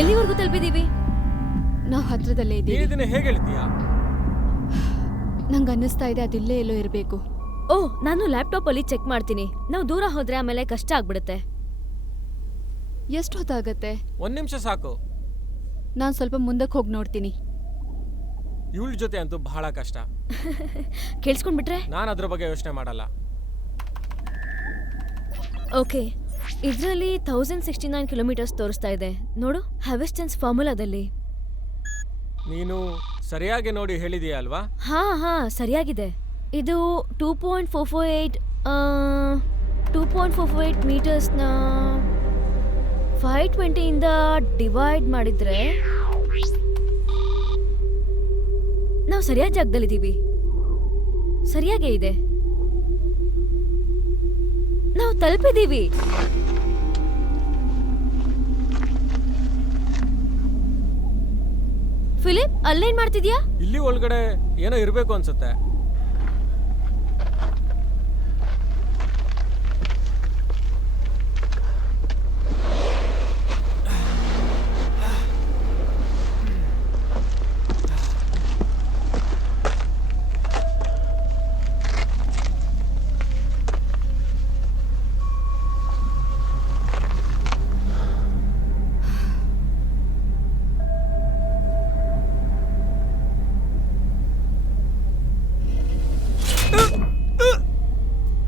ಎಲ್ಲಿವರೆಗೂ ತಲುಪಿದೀವಿ? ನಾವು ಹತ್ರದಲ್ಲೇ ಇದ್ದೀವಿ. ಇದನ್ನ ಹೇಗೆ ಹೇಳ್ತೀಯಾ? ನಂಗೆ ಅನ್ನಿಸ್ತಾ ಇದೆ ಅದಿಲ್ಲೇ ಎಲ್ಲೋ ಇರಬೇಕು. ಓ, ನಾನು ಲ್ಯಾಪ್ಟಾಪ್ ಅಲ್ಲಿ ಚೆಕ್ ಮಾಡ್ತೀನಿ. ನಾವು ದೂರ ಹೋದ್ರೆ ಆಮೇಲೆ ಕಷ್ಟ ಆಗ್ಬಿಡುತ್ತೆ. ಎಷ್ಟು ಹೊತ್ತಾಗತ್ತೆ? 1 ನಿಮಿಷ ಸಾಕು. ನಾನು ಸ್ವಲ್ಪ ಮುಂದಕ್ಕೆ ಹೋಗಿ ನೋಡ್ತೀನಿ. ಇವಳ ಜೊತೆ ಅಂತೂ ಬಹಳ ಕಷ್ಟ. ಕೇಳಿಸ್ಕೊಂಡ್ಬಿಟ್ರೆ? ನಾನು ಅದ್ರ ಬಗ್ಗೆ ಯೋಚನೆ ಮಾಡಲ್ಲ. ಓಕೆ, ಇದರಲ್ಲಿ 1069 ಕಿಲೋಮೀಟರ್ಸ್ ತೋರಿಸ್ತಾ ಇದೆ. ನೋಡು, ಹ್ಯಾವೆಸ್ಟನ್ಸ್ ಫಾರ್ಮುಲಾದಲ್ಲಿ. ನೀನು ಸರಿಯಾಗಿ ನೋಡಿ ಹೇಳಿದೀಯ ಅಲ್ವಾ? ಹಾ ಸರಿಯಾಗಿದೆ. ಇದು 2.448 ಮೀಟರ್ಸ್ನ 520 ಇಂದ ಡಿವೈಡ್ ಮಾಡಿದ್ರೆ ನಾವು ಸರಿಯಾದ ಜಾಗದಲ್ಲಿದ್ದೀವಿ. ಸರಿಯಾಗೇ ಇದೆ. ನಾವು ತಲುಪಿದ್ದೀವಿ. ಫಿಲಿಪ್, ಅಲ್ಲೇನ್ ಮಾಡ್ತಿದ್ಯಾ? ಇಲ್ಲಿ ಒಳಗಡೆ ಏನೋ ಇರಬೇಕು ಅನ್ಸುತ್ತೆ.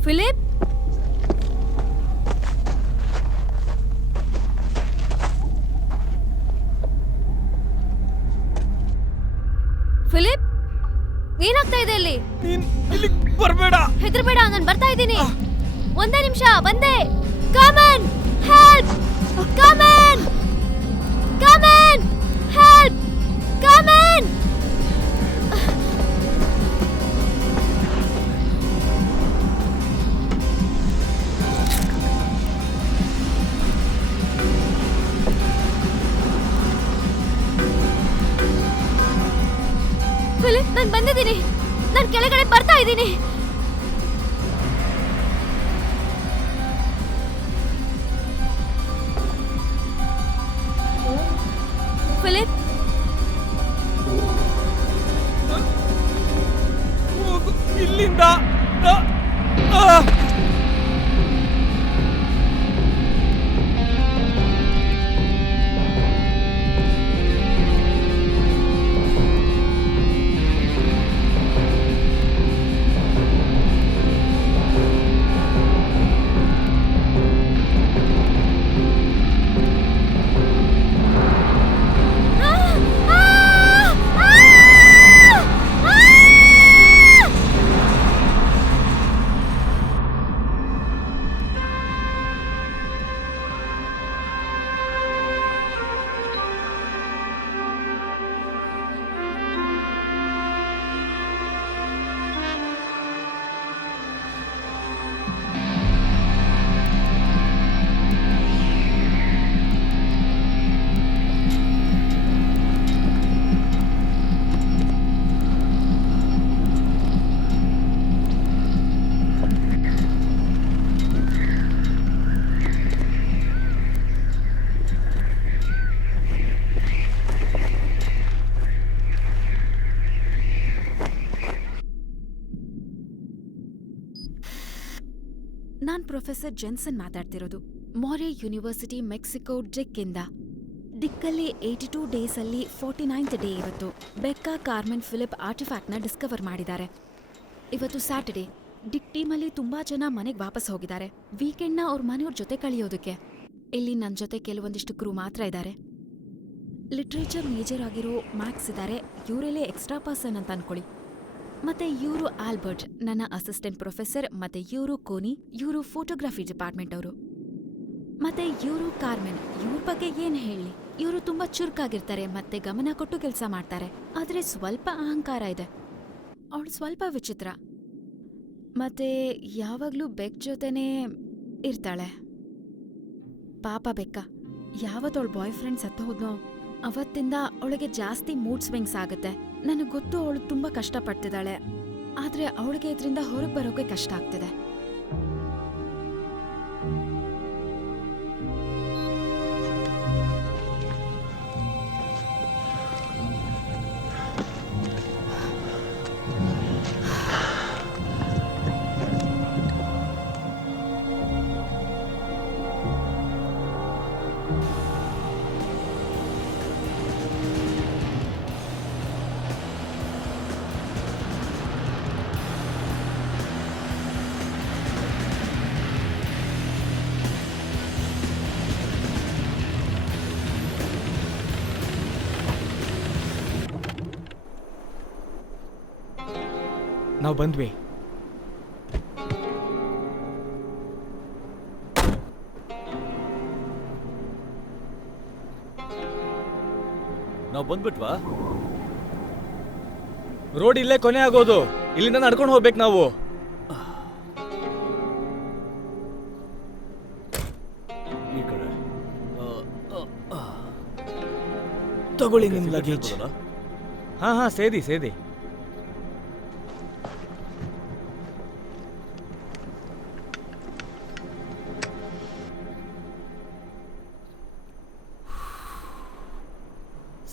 ಫಿಲಿಪ್, ಫಿಲಿಪ್, ಏನಾಗ್ತಾ ಇದೆ ಅಲ್ಲಿ? ಇಲ್ಲಿ ಬರಬೇಡ. ಹೆದರ್ಬೇಡ, ನಾನು ಬರ್ತಾ ಇದ್ದೀನಿ. ಒಂದೇ ನಿಮಿಷ, ಬಂದೆ. Come on, help, come on, come on, help, come on. Philip, ನಾನು ಬಂದಿದ್ದೀನಿ. ನಾನು ಕೆಳಗಡೆ ಬರ್ತಾ ಇದ್ದೀನಿ. ಫಿಲಿಪ್, ಹೋಗು ಇಲ್ಲಿಂದ. ನಾನ್ ಪ್ರೊಫೆಸರ್ ಜೆನ್ಸನ್ ಮಾತಾಡ್ತಿರೋದು. ಮೊರೆ ಯೂನಿವರ್ಸಿಟಿ, ಮೆಕ್ಸಿಕೋ ಡಿಕ್ಕಿಂದ. ಡಿಕ್ಕಲ್ಲಿ 82 ಡೇಸ್ ಅಲ್ಲಿ 49th ಡೇ ಇವತ್ತು. ಬೆಕ್ಕಾ ಕಾರ್ಮೆನ್ ಫಿಲಿಪ್ ಆರ್ಟಿಫ್ಯಾಕ್ಟ್ನ ಡಿಸ್ಕವರ್ ಮಾಡಿದ್ದಾರೆ. ಇವತ್ತು ಸ್ಯಾಟರ್ಡೇ. ಡಿಕ್ ಟೀಮಲ್ಲಿ ತುಂಬಾ ಜನ ಮನೆಗೆ ವಾಪಸ್ ಹೋಗಿದ್ದಾರೆ, ವೀಕೆಂಡ್ನ ಅವ್ರ ಮನೆಯವ್ರ ಜೊತೆ ಕಳೆಯೋದಕ್ಕೆ. ಇಲ್ಲಿ ನನ್ನ ಜೊತೆ ಕೆಲವೊಂದಿಷ್ಟು ಕ್ರೂ ಮಾತ್ರ ಇದ್ದಾರೆ. ಲಿಟ್ರೇಚರ್ ಮೇಜರ್ ಆಗಿರೋ ಮ್ಯಾಕ್ಸ್ ಇದ್ದಾರೆ, ಇವರಲ್ಲೇ ಎಕ್ಸ್ಟ್ರಾ ಪರ್ಸನ್ ಅಂತ ಅನ್ಕೊಳ್ಳಿ. ಮತ್ತೆ ಇವರು ಆಲ್ಬರ್ಟ್, ನನ್ನ ಅಸಿಸ್ಟೆಂಟ್ ಪ್ರೊಫೆಸರ್. ಮತ್ತೆ ಇವರು ಕೋನಿ, ಇವರು ಫೋಟೋಗ್ರಫಿ ಡಿಪಾರ್ಟ್ಮೆಂಟ್ ಅವರು. ಮತ್ತೆ ಇವರು ಕಾರ್ಮೆನ್, ಇವ್ರ ಬಗ್ಗೆ ಏನ್ ಹೇಳಿ. ಇವರು ತುಂಬಾ ಚುರುಕಾಗಿರ್ತಾರೆ ಮತ್ತೆ ಗಮನ ಕೊಟ್ಟು ಕೆಲಸ ಮಾಡ್ತಾರೆ, ಆದ್ರೆ ಸ್ವಲ್ಪ ಅಹಂಕಾರ ಇದೆ. ಅವಳು ಸ್ವಲ್ಪ ವಿಚಿತ್ರ, ಮತ್ತೆ ಯಾವಾಗ್ಲೂ ಬೆಕ್ ಜೊತೆನೇ ಇರ್ತಾಳೆ. ಪಾಪ ಬೆಕ್ಕ, ಯಾವತ್ತವಳ ಬಾಯ್ ಫ್ರೆಂಡ್ ಸತ್ತು ಹೋದ್ನೋ ಅವತ್ತಿಂದ ಅವಳಿಗೆ ಜಾಸ್ತಿ ಮೂಡ್ ಸ್ವಿಂಗ್ಸ್ ಆಗುತ್ತೆ. ನನಗೆ ಗೊತ್ತು ಅವಳು ತುಂಬಾ ಕಷ್ಟಪಡ್ತಿದ್ದಾಳೆ, ಆದ್ರೆ ಅವಳಿಗೆ ಇದರಿಂದ ಹೊರಗೆ ಬರೋಕೆ ಕಷ್ಟ ಆಗ್ತಿದೆ. ನಾವು ಬಂದ್ವಿ. ನಾವು ಬಂದ್ಬಿಟ್ವಾ? ರೋಡ್ ಇಲ್ಲೇ ಕೊನೆ ಆಗೋದು. ಇಲ್ಲಿಂದ ನಡ್ಕೊಂಡು ಹೋಗ್ಬೇಕು ನಾವು. ಈ ಕಡೆ ತಗೊಳ್ಳಿ ನಿಮ್ ಲಗೇಜ್. ಹಾ ಸೇದಿ ಸೇದಿ.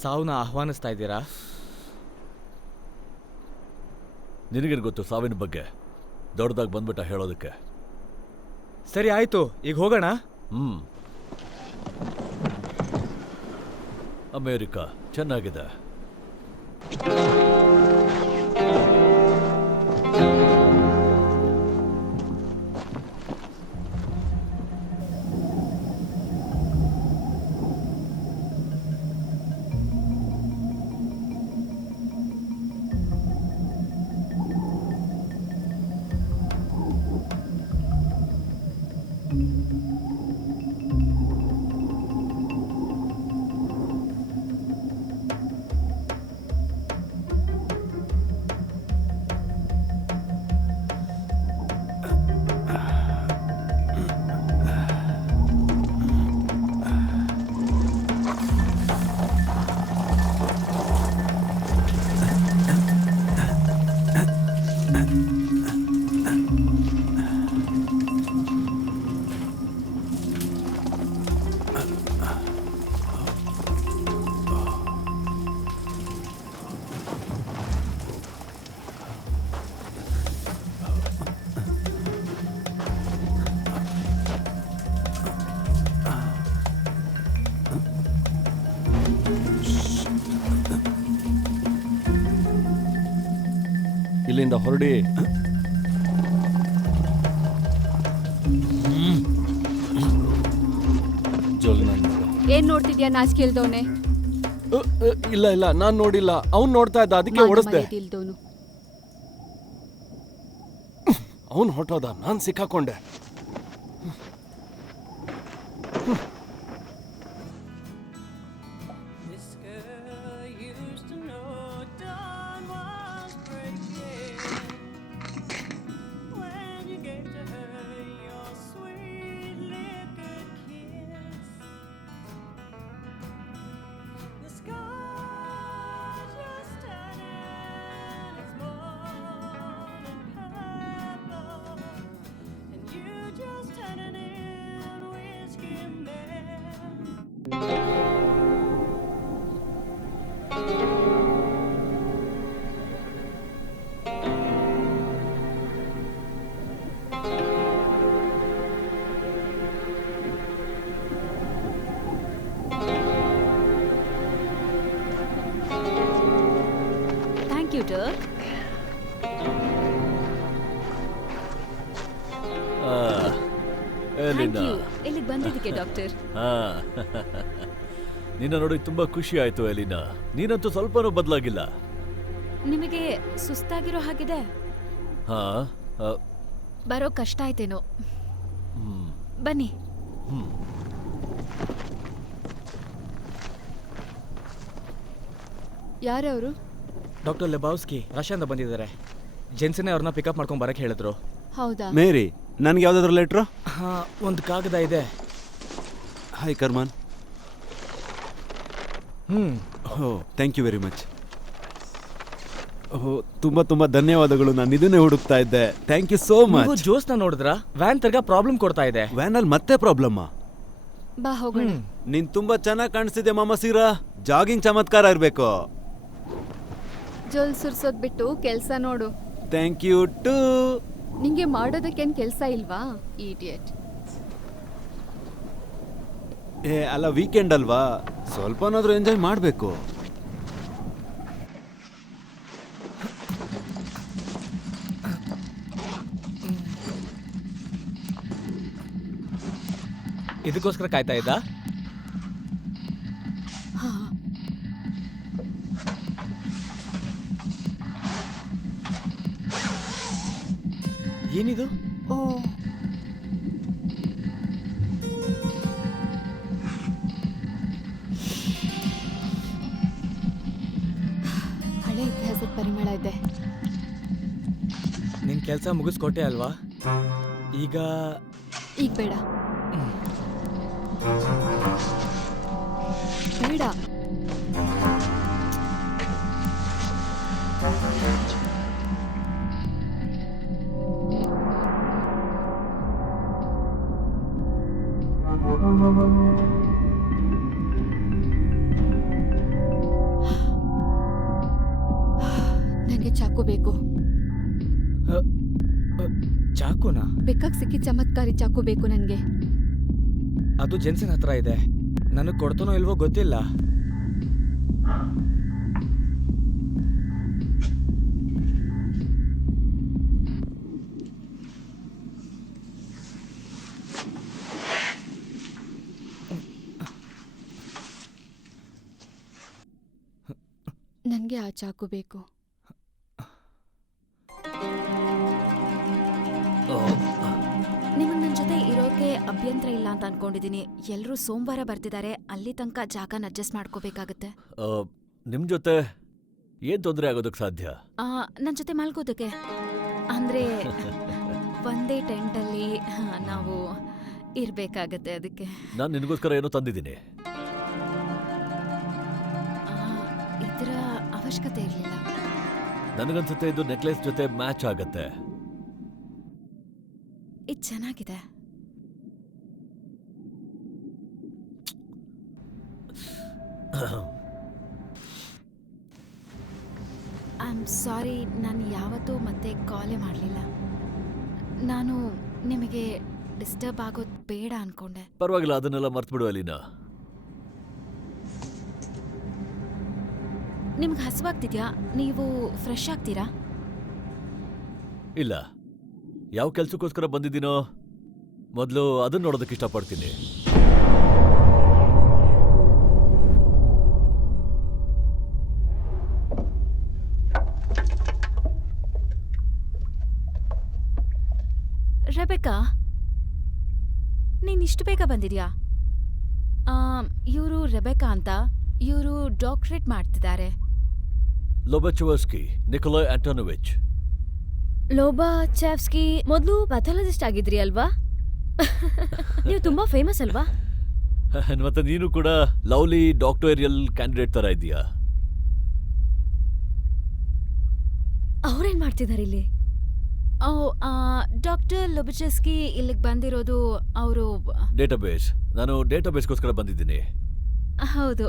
ಸಾವನ್ನ ಆಹ್ವಾನಿಸ್ತಾ ಇದ್ದೀರಾ? ನಿನಗೇನು ಗೊತ್ತು ಸಾವಿನ ಬಗ್ಗೆ? ದೊಡ್ಡದಾಗಿ ಬಂದ್ಬಿಟ್ಟ ಹೇಳೋದಕ್ಕೆ. ಸರಿ ಆಯ್ತು, ಈಗ ಹೋಗೋಣ. ಅಮೇರಿಕಾ ಚೆನ್ನಾಗಿದೆ. ಇಲ್ಲಿಂದ ಹೊರಡಿ. ಏನ್ ನೋಡ್ತಿದ್ಯಾ ನಾಚಿಕೆ ಇಲ್ದವನೆ? ಇಲ್ಲ ಇಲ್ಲ, ನಾನ್ ನೋಡಿಲ್ಲ. ಅವ್ನು ನೋಡ್ತಾ ಇದ್ದ, ಅದಕ್ಕೆ ಓಡಿಸ್ದೆ. ಅವ್ನು ಹೊಟ್ಟೋದ, ನಾನ್ ಸಿಕ್ಕಾಕೊಂಡೆ. ಇಲ್ಲಿಗೆ ಬಂದಿದ್ದಕ್ಕೆ ಡಾಕ್ಟರ್. ನಿನ್ನ ನೋಡಿ ತುಂಬಾ ಖುಷಿ ಆಯ್ತು ಎಲಿನಾ. ನೀನಂತೂ ಸ್ವಲ್ಪನೂ ಬದಲಾಗಿಲ್ಲ. ನಿಮಗೆ ಸುಸ್ತಾಗಿರೋ ಹಾಗಿದೆ. ಬರೋ ಕಷ್ಟ ಆಯ್ತೇನೋ. ಬನ್ನಿ. ಯಾರವರು? ಡಾಕ್ಟರ್ ಲೆಬಾವ್ಸ್ಕಿ ರಷ್ಯಾದಿಂದ ಬಂದಿದ್ದಾರೆ. ಜೆನ್ಸನ್ ಅವ್ರನ್ನ ಪಿಕಪ್ ಮಾಡ್ಕೊಂಡು ಬರಕ್ಕೆ ಹೇಳಿದ್ರು. ಹೌದಾ? ಮೇರಿ, ನನಗೆ ಯಾವ್ದಾದ್ರು ಲೆಟ್ರು? ಒಂದು ಕಾಗದ ಇದೆ. Hi Carmen. Thank you very much. ತುಂಬಾ ತುಂಬಾ ಧನ್ಯವಾದಗಳು. ನಾನು ಇದನ್ನೇ ಹುಡುಕ್ತಾ ಇದ್ದೆ. Thank you so much. ಜೋಸ್ನ ನೋಡಿದ್ರ? ವ್ಯಾನ್ ತಿರ್ಗಾ ಪ್ರಾಬ್ಲಮ್ ಕೊಡ್ತಾ ಇದೆ. ವ್ಯಾನಲ್ಲಿ ಮತ್ತೆ ಪ್ರಾಬ್ಲಮ್? ಬಾ ಹೋಗೋಣ. ನೀನ್ ತುಂಬಾ ಚೆನ್ನಾಗಿ ಕಾಣಿಸ್ತಿದೆ ಮಾಮ ಸೀರಾ. ಜಾಗಿಂಗ್ ಚಮತ್ಕಾರ ಇರ್ಬೇಕು. ಜೊಲ್ ಸುರ್ಸೋದ್ ಬಿಟ್ಟು ಕೆಲ್ಸ ನೋಡು. Thank you too. ನಿಂಗೆ ಮಾಡೋದಕ್ಕೇನ್ ಕೆಲ್ಸ ಇಲ್ವಾ ಇಡಿಯಟ್? ಅಲ್ಲ, ವೀಕೆಂಡ್ ಅಲ್ವಾ, ಸ್ವಲ್ಪನಾದ್ರೂ ಎಂಜಾಯ್ ಮಾಡ್ಬೇಕು. ಇದಕ್ಕೋಸ್ಕರ ಕಾಯ್ತಾ ಇದ್ದ? ಏನಿದು? ಓ ಹಳೆ ಇತಿಹಾಸದ ಪರಿಮಳ ಇದೆ. ನಿನ್ ಕೆಲಸ ಮುಗಿಸ್ಕೊಟ್ಟೆ ಅಲ್ವಾ? ಈಗ ಈಗ ಬೇಡ ಬೇಡ. ನನಗೆ ಚಾಕು ಬೇಕು. ಚಾಕುನಾ? ಬೆಕ್ಕಾಗ್ ಸಿಕ್ಕಿ ಚಮತ್ಕಾರಿ ಚಾಕು ಬೇಕು ನನಗೆ. ಅದು ಜೆನ್ಸನ್ ಹತ್ರ ಇದೆ. ನನಗೆ ಕೊಡ್ತಾನೋ ಇಲ್ವೋ ಗೊತ್ತಿಲ್ಲ. ನನಗೆ ಆ ಚಾಕು ಬೇಕು. ನಿಮಗೆ ನನ್ನ ಜೊತೆ ಇರೋಕೆ ಅಭ್ಯಂತರ ಇಲ್ಲ ಅಂತ ಅನ್ಕೊಂಡಿದೀನಿ. ಎಲ್ಲರೂ ಸೋಮವಾರ ಬರ್ತಿದ್ದಾರೆ, ಅಲ್ಲಿ ತನಕ ಜಾಗನ ಅಡ್ಜಸ್ಟ್ ಮಾಡ್ಕೋಬೇಕಾಗತ್ತೆ. ನಿಮ್ ಜೊತೆ ಏನ್ ತೊಂದರೆ ಆಗೋದಕ್ಕೆ ಸಾಧ್ಯ? ನನ್ನ ಜೊತೆ ಮಲ್ಗೋದಕ್ಕೆ ಅಂದ್ರೆ ಒಂದೇ ಟೆಂಟಲ್ಲಿ ನಾವು ಇರ್ಬೇಕಾಗತ್ತೆ. ಅದಕ್ಕೆ ನಾನು ನಿನಗೋಸ್ಕರ ಏನೋ ತಂದಿದ್ದೀನಿ. ಇದರ ಅವಶ್ಯಕತೆ ಇರಲಿಲ್ಲ. ನನಗನ್ಸುತ್ತೆ ಇದು ನೆಕ್ಲೆಸ್ ಜೊತೆ ಮ್ಯಾಚ್ ಆಗತ್ತೆ. ಇದು ಚೆನ್ನಾಗಿದೆ. ಐ ಆಮ್ ಸಾರಿ, ನಾನು ಯಾವತ್ತೂ ಮತ್ತೆ ಕಾಲೇ ಮಾಡಲಿಲ್ಲ. ನಾನು ನಿಮಗೆ ಡಿಸ್ಟರ್ಬ್ ಆಗೋದು ಬೇಡ ಅನ್ಕೊಂಡೆ. ಪರವಾಗಿಲ್ಲ, ಅದನ್ನೆಲ್ಲ ಮರ್ತ್ಬಿಡು ಅಲೀನಾ. ನಿಮ್ಗೆ ಹಸುವಾಗ್ತಿದ್ಯಾ? ನೀವು ಫ್ರೆಶ್ ಆಗ್ತೀರಾ? ಇಲ್ಲ, ಯಾವ ಕೆಲ್ಸಕ್ಕೋಸ್ಕರ ಬಂದಿದ್ದೀನೋ ಮೊದಲು ಅದನ್ನ ನೋಡೋದಕ್ಕೆ ಇಷ್ಟಪಡ್ತೀನಿ. ರೆಬೆಕಾ, ನೀನ್ ಇಷ್ಟು ಬೇಗ ಬಂದಿದ್ಯಾ? ಇವರು ರೆಬೆಕಾ ಅಂತ, ಇವರು ಡಾಕ್ಟರೇಟ್ ಮಾಡ್ತಿದ್ದಾರೆ. ಲೊಬಚವಸ್ಕಿ, ನಿಕೋಲಾಯ್ ಆಂಟೋನೋವಿಚ್. ಲೋಬಾಚಾವ್ಸ್ಕಿ ಮೊದಲು ಪ್ಯಾಥಾಲಜಿಸ್ಟ್ ಆಗಿದ್ರಿ ಅಲ್ವಾ? ನೀವು ತುಂಬಾ ಫೇಮಸ್ ಅಲ್ವಾ? ಮತ್ತೆ ನೀನು ಕೂಡ ಲವ್ಲಿ ಡಾಕ್ಟೋರಿಯಲ್ ಕ್ಯಾಂಡಿಡೇಟ್ ತರ ಇದೀಯಾ. ಅವ್ರೇನ್ ಮಾಡ್ತಿದ್ದಾರೆ ಇಲ್ಲಿ? ಡಾಕ್ಟರ್ ಲೊಬಚಸ್ಕಿ ಇಲ್ಲಿಗೆ ಬಂದಿರೋದು ಅವರು ಡೇಟಾಬೇಸ್. ನಾನು ಡೇಟಾಬೇಸ್ಗೋಸ್ಕರ ಬಂದಿದ್ದೀನಿ. ಹೌದು,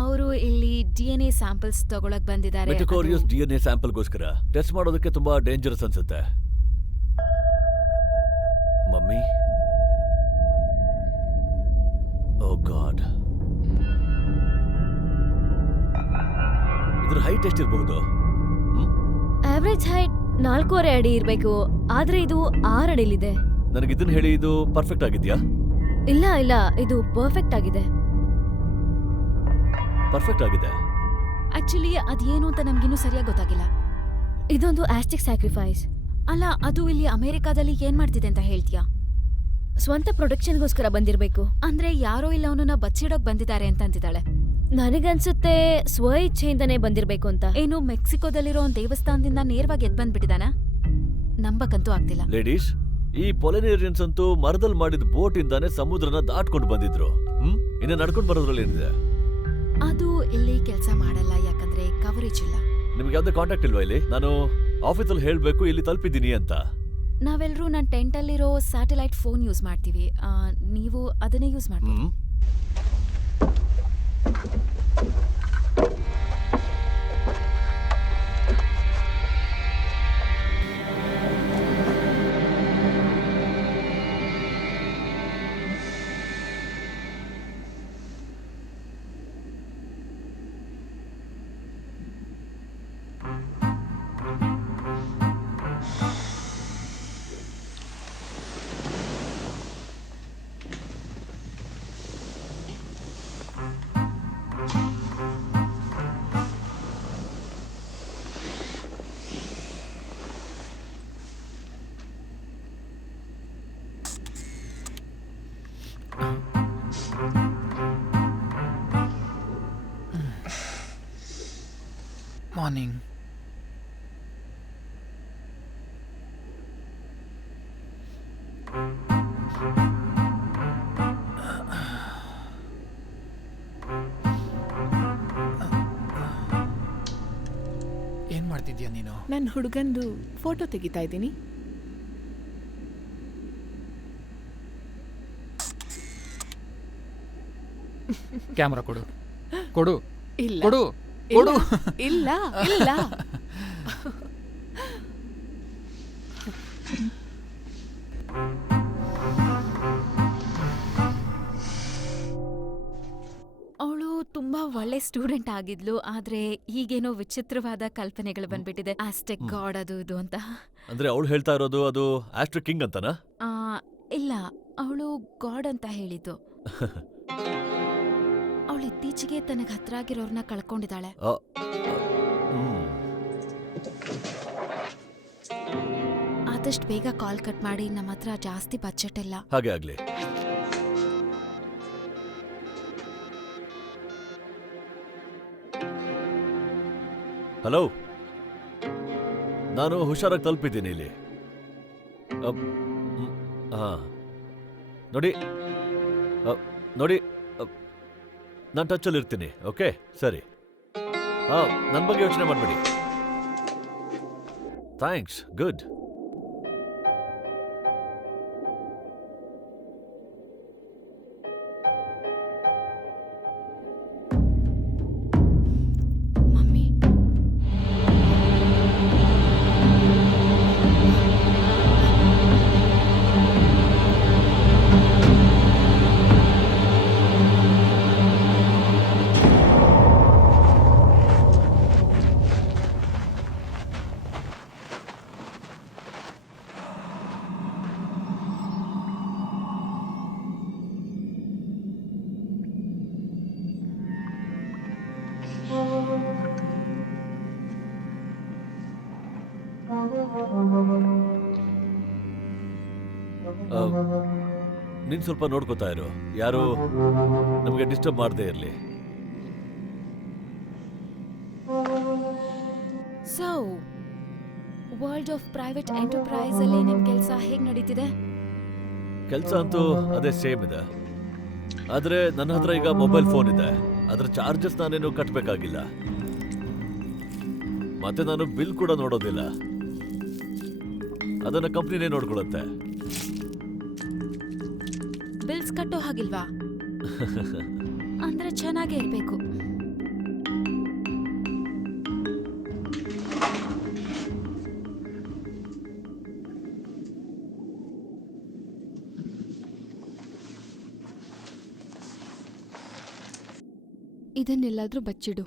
ಅವರು ಇಲ್ಲಿ DNA ಸ್ಯಾಂಪಲ್ಸ್ ತಗೊಳಕ್ ಬಂದಿದ್ದಾರೆ. ಮೆಟಕೋರಿಯಸ್ DNA ಸ್ಯಾಂಪಲ್ಗೋಸ್ಕರ ಟೆಸ್ಟ್ ಮಾಡೋದಕ್ಕೆ ತುಂಬಾ ಡೇಂಜರಸ್ ಅನ್ಸುತ್ತೆ. ಮಮ್ಮಿ, ಓ ಗಾಡ್, ಇದ್ರ ಹೈಟ್ ಎಷ್ಟಿರಬಹುದು? ಆವರೇಜ್ ಹೈಟ್ 4.5 ಅಡಿ ಇರ್ಬೇಕು, ಆದ್ರೆ ಇದು 6 ಅಡಿಲಿದೆ. ನನಗಿದನ್ನ ಹೇಳಿ, ಇದು ಪರ್ಫೆಕ್ಟ್ ಆಗಿದ್ಯಾ? ಇಲ್ಲ ಇಲ್ಲ, ಇದು ಪರ್ಫೆಕ್ಟ್ ಆಗಿದೆ. ಪರ್ಫೆಕ್ಟ್ ಆಗಿದೆ. ಆಕ್ಚುಲಿ ಅದೇನು ಅಂತ ನಮ್ಗಿನ್ನೂ ಸರಿಯಾಗಿ ಗೊತ್ತಾಗಿಲ್ಲ. ಇದೊಂದು ಆಸ್ಟಿಕ್ ಸ್ಯಾಕ್ರಿಫೈಸ್. ಅಲ್ಲ, ಅದು ಇಲ್ಲಿ ಅಮೆರಿಕಾದಲ್ಲಿ ಏನ್ ಮಾಡ್ತಿದೆ ಅಂತ ಹೇಳ್ತೀಯಾ? ಸ್ವಂತ ಪ್ರೊಡಕ್ಷನ್ಗೋಸ್ಕರ ಬಂದಿರ್ಬೇಕು. ಅಂದ್ರೆ ಯಾರೋ ಇಲ್ಲ ಅವನನ್ನ ಬಚ್ಚಿಡೋಕ್ ಬಂದಿದ್ದಾರೆ ಅಂತ ಅಂತಿದ್ದಾಳೆ. ನನಗನ್ಸುತ್ತೆ ಸ್ವ ಇಚ್ಛೆಯಿಂದನೇ ಬಂದಿರ್ಬೇಕು ಅಂತ. ಏನು ಮೆಕ್ಸಿಕೋದಲ್ಲಿರೋ ಒಂದು ದೇವಸ್ಥಾನದಿಂದ ನೇರವಾಗಿ ಎದ್ ಬಂದ್ಬಿಟ್ಟಿದಾನ? ನಂಬಕ್ಕಂತೂ ಆಗ್ತಿಲ್ಲ. ಲೇಡೀಸ್, ಈ ಪೊಲಿನೇರಿಯನ್ಸ್ ಅಂತೂ ಮರದಲ್ಲಿ ಮಾಡಿದ ಬೋಟ್ ಇಂದಾನೆ ಸಮುದ್ರನ ದಾಟ್ಕೊಂಡು ಬಂದಿದ್ರು. ಇನ್ನ ನಡ್ಕೊಂಡು ಬರೋದ್ರಲ್ಲಿ ಏನಿದೆ? ಅದು ಇಲ್ಲಿ ಕೆಲಸ ಮಾಡಲ್ಲ, ಯಾಕಂದ್ರೆ ಕವರೇಜ್ ಇಲ್ಲ. ನಿಮ್ಗೆ ಯಾವ್ದೇ ಕಾಂಟ್ಯಾಕ್ಟ್ ಇಲ್ವಾ ಇಲ್ಲಿ? ನಾನು ಆಫೀಸಲ್ಲಿ ಹೇಳ್ಬೇಕು ಇಲ್ಲಿ ತಲುಪಿದ್ದೀನಿ ಅಂತ. ನಾವೆಲ್ಲರೂ ನನ್ನ ಟೆಂಟಲ್ಲಿರೋ ಸ್ಯಾಟಲೈಟ್ ಫೋನ್ ಯೂಸ್ ಮಾಡ್ತೀವಿ. ನೀವು ಅದನ್ನೇ ಯೂಸ್ ಮಾಡ್ಬೋದು. ಮಾರ್ನಿಂಗ್. ಏನ್ ಮಾಡ್ತಿದ್ಯಾ ನೀನು? ನನ್ನ ಹುಡುಗಂದು ಫೋಟೋ ತೆಗಿತಾ ಇದ್ದೀನಿ. ಕ್ಯಾಮ್ರಾ ಕೊಡು ಕೊಡು ಇಲ್ಲ ಕೊಡು ಕೊಡು. ಇಲ್ಲ ಇಲ್ಲ ಅವಳು ತುಂಬಾ ಒಳ್ಳೆ ಸ್ಟೂಡೆಂಟ್ ಆಗಿದ್ಲು, ಆದ್ರೆ ಈಗೇನೋ ವಿಚಿತ್ರವಾದ ಕಲ್ಪನೆಗಳು ಬಂದ್ಬಿಟ್ಟಿದೆ. ಆಸ್ಟೆಕ್ ಗಾಡ್ ಅದು ಇದು ಅಂತ. ಅಂದ್ರೆ ಅವಳು ಹೇಳ್ತಾ ಇರೋದು ಅದು ಆಸ್ಟ್ರೋ ಕಿಂಗ್ ಅಂತನಾ? ಆ, ಇಲ್ಲ, ಅವಳು ಗಾಡ್ ಅಂತ ಹೇಳಿದ್ದು. ಅವಳು ಇತ್ತೀಚೆಗೆ ತನಗೆ ಹತ್ರ ಆಗಿರೋರ್ನ ಕಳ್ಕೊಂಡಿದ್ದಾಳೆ. ಆ, ಹ್ಮ್. ಆದಷ್ಟು ಬೇಗ ಕಾಲ್ ಕಟ್ ಮಾಡಿ, ನಮ್ಮ ಹತ್ರ ಜಾಸ್ತಿ ಬಜೆಟ್ ಇಲ್ಲ. ಹಾಗೆ ಆಗ್ಲಿ. ಹಲೋ, ನಾನು ಹುಷಾರಾಗಿ ತಲುಪಿದ್ದೀನಿ ಇಲ್ಲಿ. ಹಾ, ನೋಡಿ ನೋಡಿ, ನಾನು ಟಚಲ್ಲಿ ಇರ್ತೀನಿ. ಓಕೆ, ಸರಿ. ಹಾ, ನನ್ನ ಬಗ್ಗೆ ಯೋಚನೆ ಮಾಡಬೇಡಿ. Thanks, good. ಮಮ್ಮಿ, ನೀನು ಸ್ವಲ್ಪ ನೋಡ್ಕೋತಾ ಇರು, ಯಾರು ನಮಗೆ ಡಿಸ್ಟರ್ಬ್ ಮಾಡದೇ ಇರಲಿ. So world of private enterprise ಅಲ್ಲಿ ನಿಮ್ ಕೆಲಸ ಹೇಗ್ ನಡೀತಿದೆ? ಕೆಲಸ ಅಂತೂ ಅದೇ ಸೇಮ್ ಇದೆ, ಆದರೆ ನನ್ನ ಹತ್ರ ಈಗ ಮೊಬೈಲ್ ಫೋನ್ ಇದೆ. ಅದರ ಚಾರ್ಜಸ್ ನಾನೇನು ಕಟ್ಟಬೇಕಾಗಿಲ್ಲ, ಮತ್ತೆ ನಾನು ಬಿಲ್ ಕೂಡ ನೋಡೋದಿಲ್ಲ. ಅದನ್ನ ಕಂಪ್ನಿನೇ ನೋಡ್ಕೊಳ್ಳುತ್ತೆ. ಬಿಲ್ಸ್ ಕಟ್ಟೋ ಹಾಗಿಲ್ವಾ? ಅಂದ್ರೆ ಚೆನ್ನಾಗೇ ಇರ್ಬೇಕು. ಇದನ್ನೆಲ್ಲಾದ್ರೂ ಬಚ್ಚಿಡು.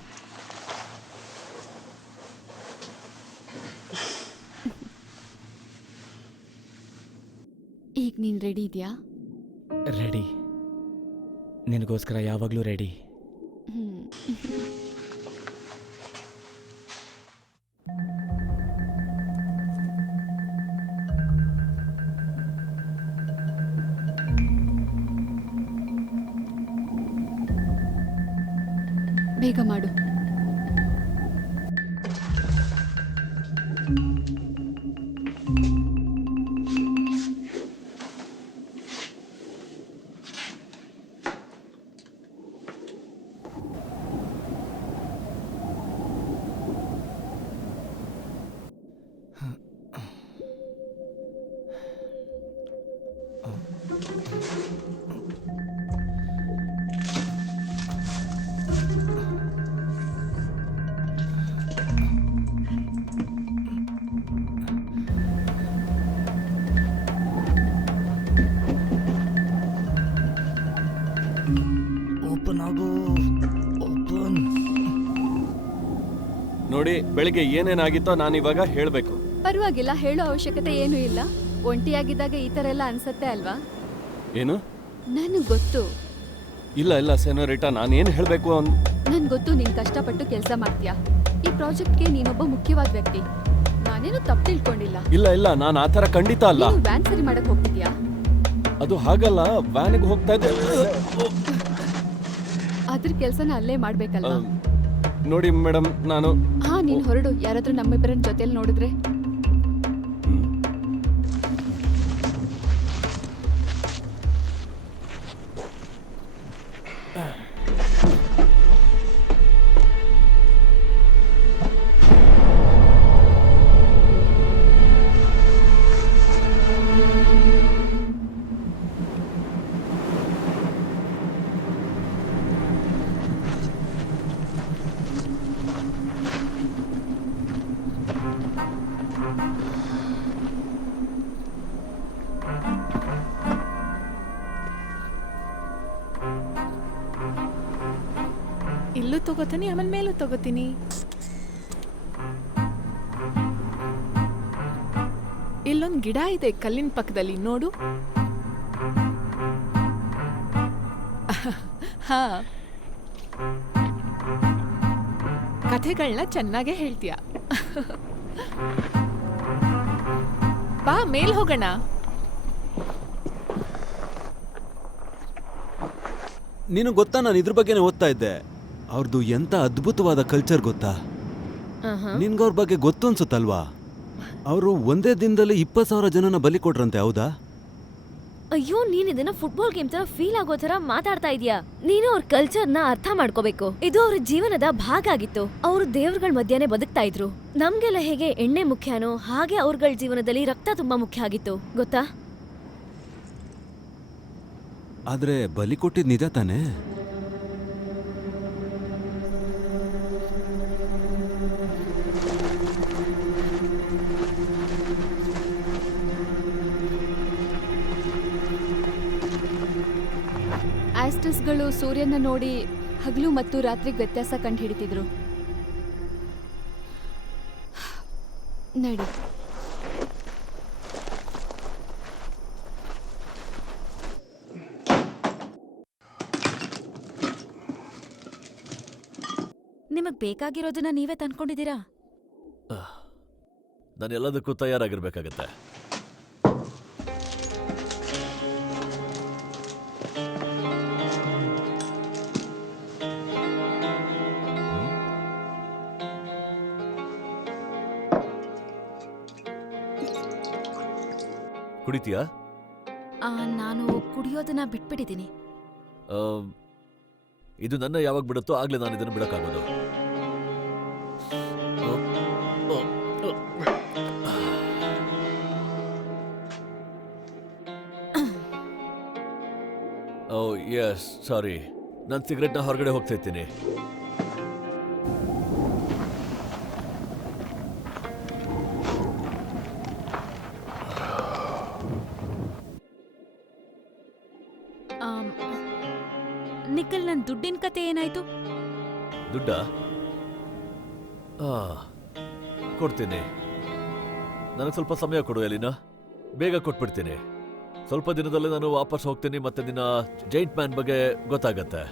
ಈಗ ನೀನ್ ರೆಡಿ ಇದೆಯಾ? ರೆಡಿ, ನಿನಗೋಸ್ಕರ ಯಾವಾಗಲೂ ರೆಡಿ. ಬೇಗ ಮಾಡು. ಓಪನ್ ಆಗು, ಓಪನ್. ನೋಡಿ, ಬೆಳಿಗ್ಗೆ ಏನೇನಾಗಿತ್ತೋ ನಾನು ಇವಾಗ ಹೇಳಬೇಕು. ಪರವಾಗಿಲ್ಲ, ಹೇಳೋ ಅವಶ್ಯಕತೆ ಏನೂ ಇಲ್ಲ. ಒಂಟಿಯಾಗಿದ್ದಾಗ ಈ ಥರ ಎಲ್ಲ ಅನ್ಸತ್ತೆ ಅಲ್ವಾ? ಏನು? ನನಗೆ ಗೊತ್ತು. ಇಲ್ಲ ಇಲ್ಲ ಸೆನೋರಿಟಾ, ನಾನೇನು ಹೇಳಬೇಕು ನನ್ಗೆ ಗೊತ್ತು ನೀನು ಕಷ್ಟಪಟ್ಟು ಕೆಲಸ ಮಾಡ್ತೀಯಾ. ಈ ಪ್ರಾಜೆಕ್ಟ್ಗೆ ನೀನೊಬ್ಬ ಮುಖ್ಯವಾದ ವ್ಯಕ್ತಿ. ನಾನೇನು ತಪ್ಪು ತಿಳ್ಕೊಂಡಿಲ್ಲ. ಇಲ್ಲ ಇಲ್ಲ, ನಾನು ಆ ಥರ ಖಂಡಿತ ಅಲ್ಲ. ನೀನು ವ್ಯಾನ್ ಸರಿ ಮಾಡಕ್ ಹೋಗ್ತಿದ್ಯಾ? ಅದು ಹಾಗಲ್ಲ, ವ್ಯಾನಿಗೆ ಹೋಗ್ತಾ ಇದ್ದೆ. ಅದ್ರ ಕೆಲಸನ ಅಲ್ಲೇ ಮಾಡ್ಬೇಕಲ್ವಾ? ನೋಡಿ ಮೇಡಮ್, ನಾನು ಹಾ ನೀನ್ ಹೊರಡು, ಯಾರಾದ್ರೂ ನಮ್ಮಿಬ್ಬರನ್ನ ಜೊತೆಲಿ ನೋಡಿದ್ರೆ. ಇಲ್ಲೂ ತಗೋತೀನಿ, ಆಮೇಲೆ ಮೇಲೂ ತಗೋತೀನಿ. ಇಲ್ಲೊಂದು ಗಿಡ ಇದೆ ಕಲ್ಲಿನ ಪಕ್ಕದಲ್ಲಿ, ನೋಡು. ಹಾ, ಕಥೆಗಳನ್ನ ಚೆನ್ನಾಗೇ ಹೇಳ್ತೀಯ. ಬಾ ಮೇಲ್ ಹೋಗೋಣ. ನೀನು ಗೊತ್ತಾ, ನಾನು ಇದ್ರ ಬಗ್ಗೆನೇ ಓದ್ತಾ ಇದ್ದೆ. ಅವ್ರದ್ದು ಎಂತ ಅದ್ಭುತವಾದ ಕಲ್ಚರ್ ಗೊತ್ತಾ? ನಿನ್ಗವ್ರ ಬಗ್ಗೆ ಗೊತ್ತು ಅನ್ಸುತ್ತಲ್ವಾ? ಅವರು ಒಂದೇ ದಿನದಲ್ಲಿ 20,000 ಜನನ ಬಲಿ ಕೊಟ್ರಂತೆ, ಹೌದಾ? ಅಯ್ಯೋ, ನೀನ್ ಇದನ್ನ ಫುಟ್ಬಾಲ್ ಗೇಮ್ ತರ ಫೀಲ್ ಆಗೋ ತರ ಮಾತಾಡ್ತಾ ಇದೀಯಾ. ನೀನು ಅವ್ರ ಕಲ್ಚರ್ನ ಅರ್ಥ ಮಾಡ್ಕೋಬೇಕು. ಇದು ಅವ್ರ ಜೀವನದ ಭಾಗ ಆಗಿತ್ತು. ಅವರು ದೇವ್ರಗಳ ಮಧ್ಯಾನೆ ಬದುಕ್ತಾ ಇದ್ರು. ನಮ್ಗೆಲ್ಲ ಹೇಗೆ ಎಣ್ಣೆ ಮುಖ್ಯನೋ ಹಾಗೆ ಅವ್ರಗಳ ಜೀವನದಲ್ಲಿ ರಕ್ತ ತುಂಬಾ ಮುಖ್ಯ ಆಗಿತ್ತು, ಗೊತ್ತಾ? ಆದ್ರೆ ಬಲಿ ಕೊಟ್ಟಿದ್ ನಿಜ ತಾನೇ? ಆಸ್ಟಸ್ಗಳು ಸೂರ್ಯನ ನೋಡಿ ಹಗಲು ಮತ್ತು ರಾತ್ರಿಗೆ ವ್ಯತ್ಯಾಸ ಕಂಡು ಹಿಡಿತಿದ್ರು. ನಡಿ. ನಿಮಗ್ ಬೇಕಾಗಿರೋದನ್ನ ನೀವೇ ತಂದ್ಕೊಂಡಿದ್ದೀರಾ? ನಾನು ಎಲ್ಲದಕ್ಕೂ ತಯಾರಾಗಿರ್ಬೇಕಾಗತ್ತೆ. ಕುಡಿತೀಯಾ? ನಾನು ಕುಡಿಯೋದನ್ನ ಬಿಟ್ಬಿಟ್ಟಿದ್ದೀನಿ. ಇದು ನನ್ನ ಯಾವಾಗ ಬಿಡುತ್ತೋ ಆಗ್ಲೇ ನಾನು ಇದನ್ನು ಬಿಡಕ್ಕಾಗೋದು. ಓ ಎಸ್, ಸಾರಿ, ನಾನು ಸಿಗರೆಟ್ನ ಹೊರಗಡೆ ಹೋಗ್ತಾ ಇದ್ದೀನಿ. ನಿಖಿಲ್, ನನ್ನ ದುಡ್ಡಿನ ಕತೆ ಏನಾಯ್ತು? ದುಡ್ಡ ಕೊಡ್ತೀನಿ. ನನಗೆ ಸ್ವಲ್ಪ ಸಮಯ ಕೊಡು ಎಲಿನಾ, ಬೇಗ ಕೊಟ್ಬಿಡ್ತೀನಿ. ಸ್ವಲ್ಪ ದಿನದಲ್ಲೇ ನಾನು ವಾಪಸ್ ಹೋಗ್ತೀನಿ, ಮತ್ತೆ ನಿನ್ನ ಜೈಂಟ್ ಮ್ಯಾನ್ ಬಗ್ಗೆ ಗೊತ್ತಾಗತ್ತೆ.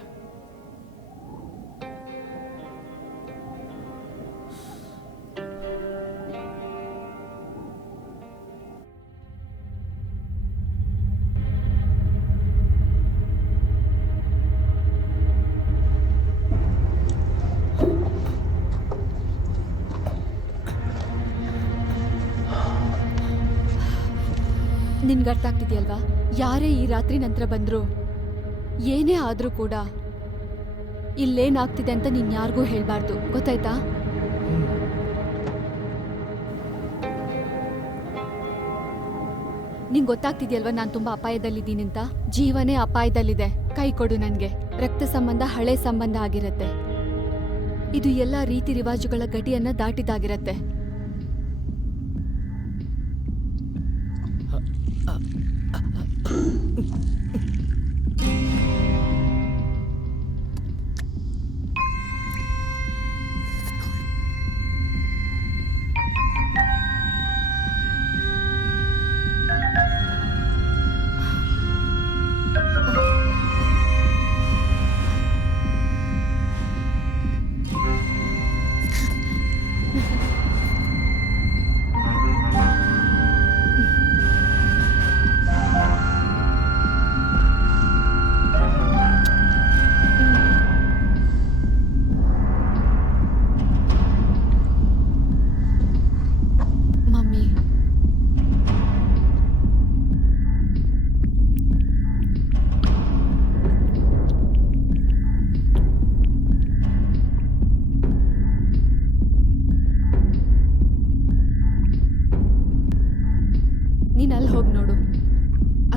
ನಿನ್ಗೆ ಅರ್ಥ ಆಗ್ತಿದ್ಯಲ್ವಾ? ಯಾರೇ ಈ ರಾತ್ರಿ ನಂತರ ಬಂದ್ರು, ಏನೇ ಆದ್ರೂ ಕೂಡ ಇಲ್ಲೇನಾಗ್ತಿದೆ ಅಂತ ನೀನ್ ಯಾರಿಗೂ ಹೇಳ್ಬಾರ್ದು, ಗೊತ್ತಾಯ್ತಾ? ನಿಂಗೆ ಗೊತ್ತಾಗ್ತಿದ್ಯಲ್ವಾ ನಾನು ತುಂಬಾ ಅಪಾಯದಲ್ಲಿದ್ದೀನಿ ಅಂತ? ಜೀವನೇ ಅಪಾಯದಲ್ಲಿದೆ. ಕೈ ಕೊಡು ನನ್ಗೆ. ರಕ್ತ ಸಂಬಂಧ ಹಳೆ ಸಂಬಂಧ ಆಗಿರತ್ತೆ. ಇದು ಎಲ್ಲ ರೀತಿ ರಿವಾಜುಗಳ ಗಡಿಯನ್ನ ದಾಟಿದಾಗಿರತ್ತೆ.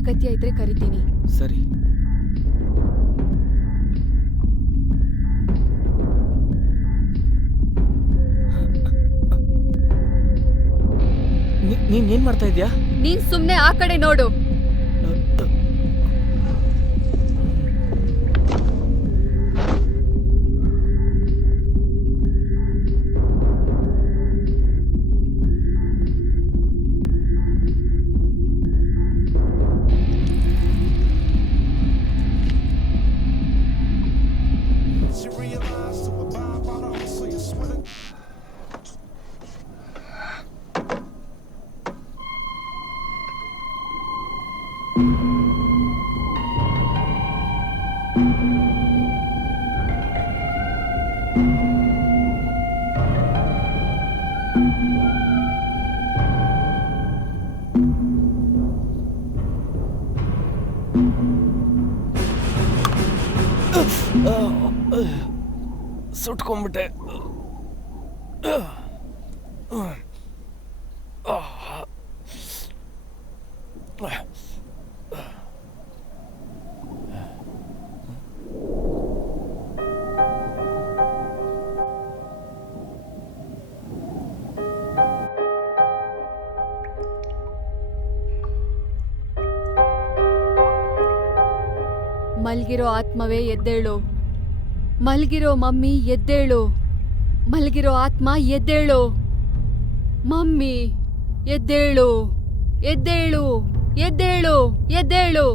ಅಗತ್ಯ ಇದ್ರೆ ಕರಿತೀನಿ. ಸರಿ. ನೀನ್ ಏನ್ ಮಾಡ್ತಾ ಇದ್ಯಾ? ನೀನ್ ಸುಮ್ನೆ ಆ ಕಡೆ ನೋಡು. ಸುಟ್ಕೊಂಡ್ಬಿಟ್ಟೆ. ಮಲ್ಗಿರೋ ಆತ್ಮವೇ ಎದ್ದೇಳು. ಮಲ್ಗಿರೋ ಮಮ್ಮಿ ಎದ್ದೇಳು. ಮಲ್ಗಿರೋ ಆತ್ಮ ಎದ್ದೇಳು. ಮಮ್ಮಿ ಎದ್ದೇಳು, ಎದ್ದೇಳು, ಎದ್ದೇಳು, ಎದ್ದೇಳು,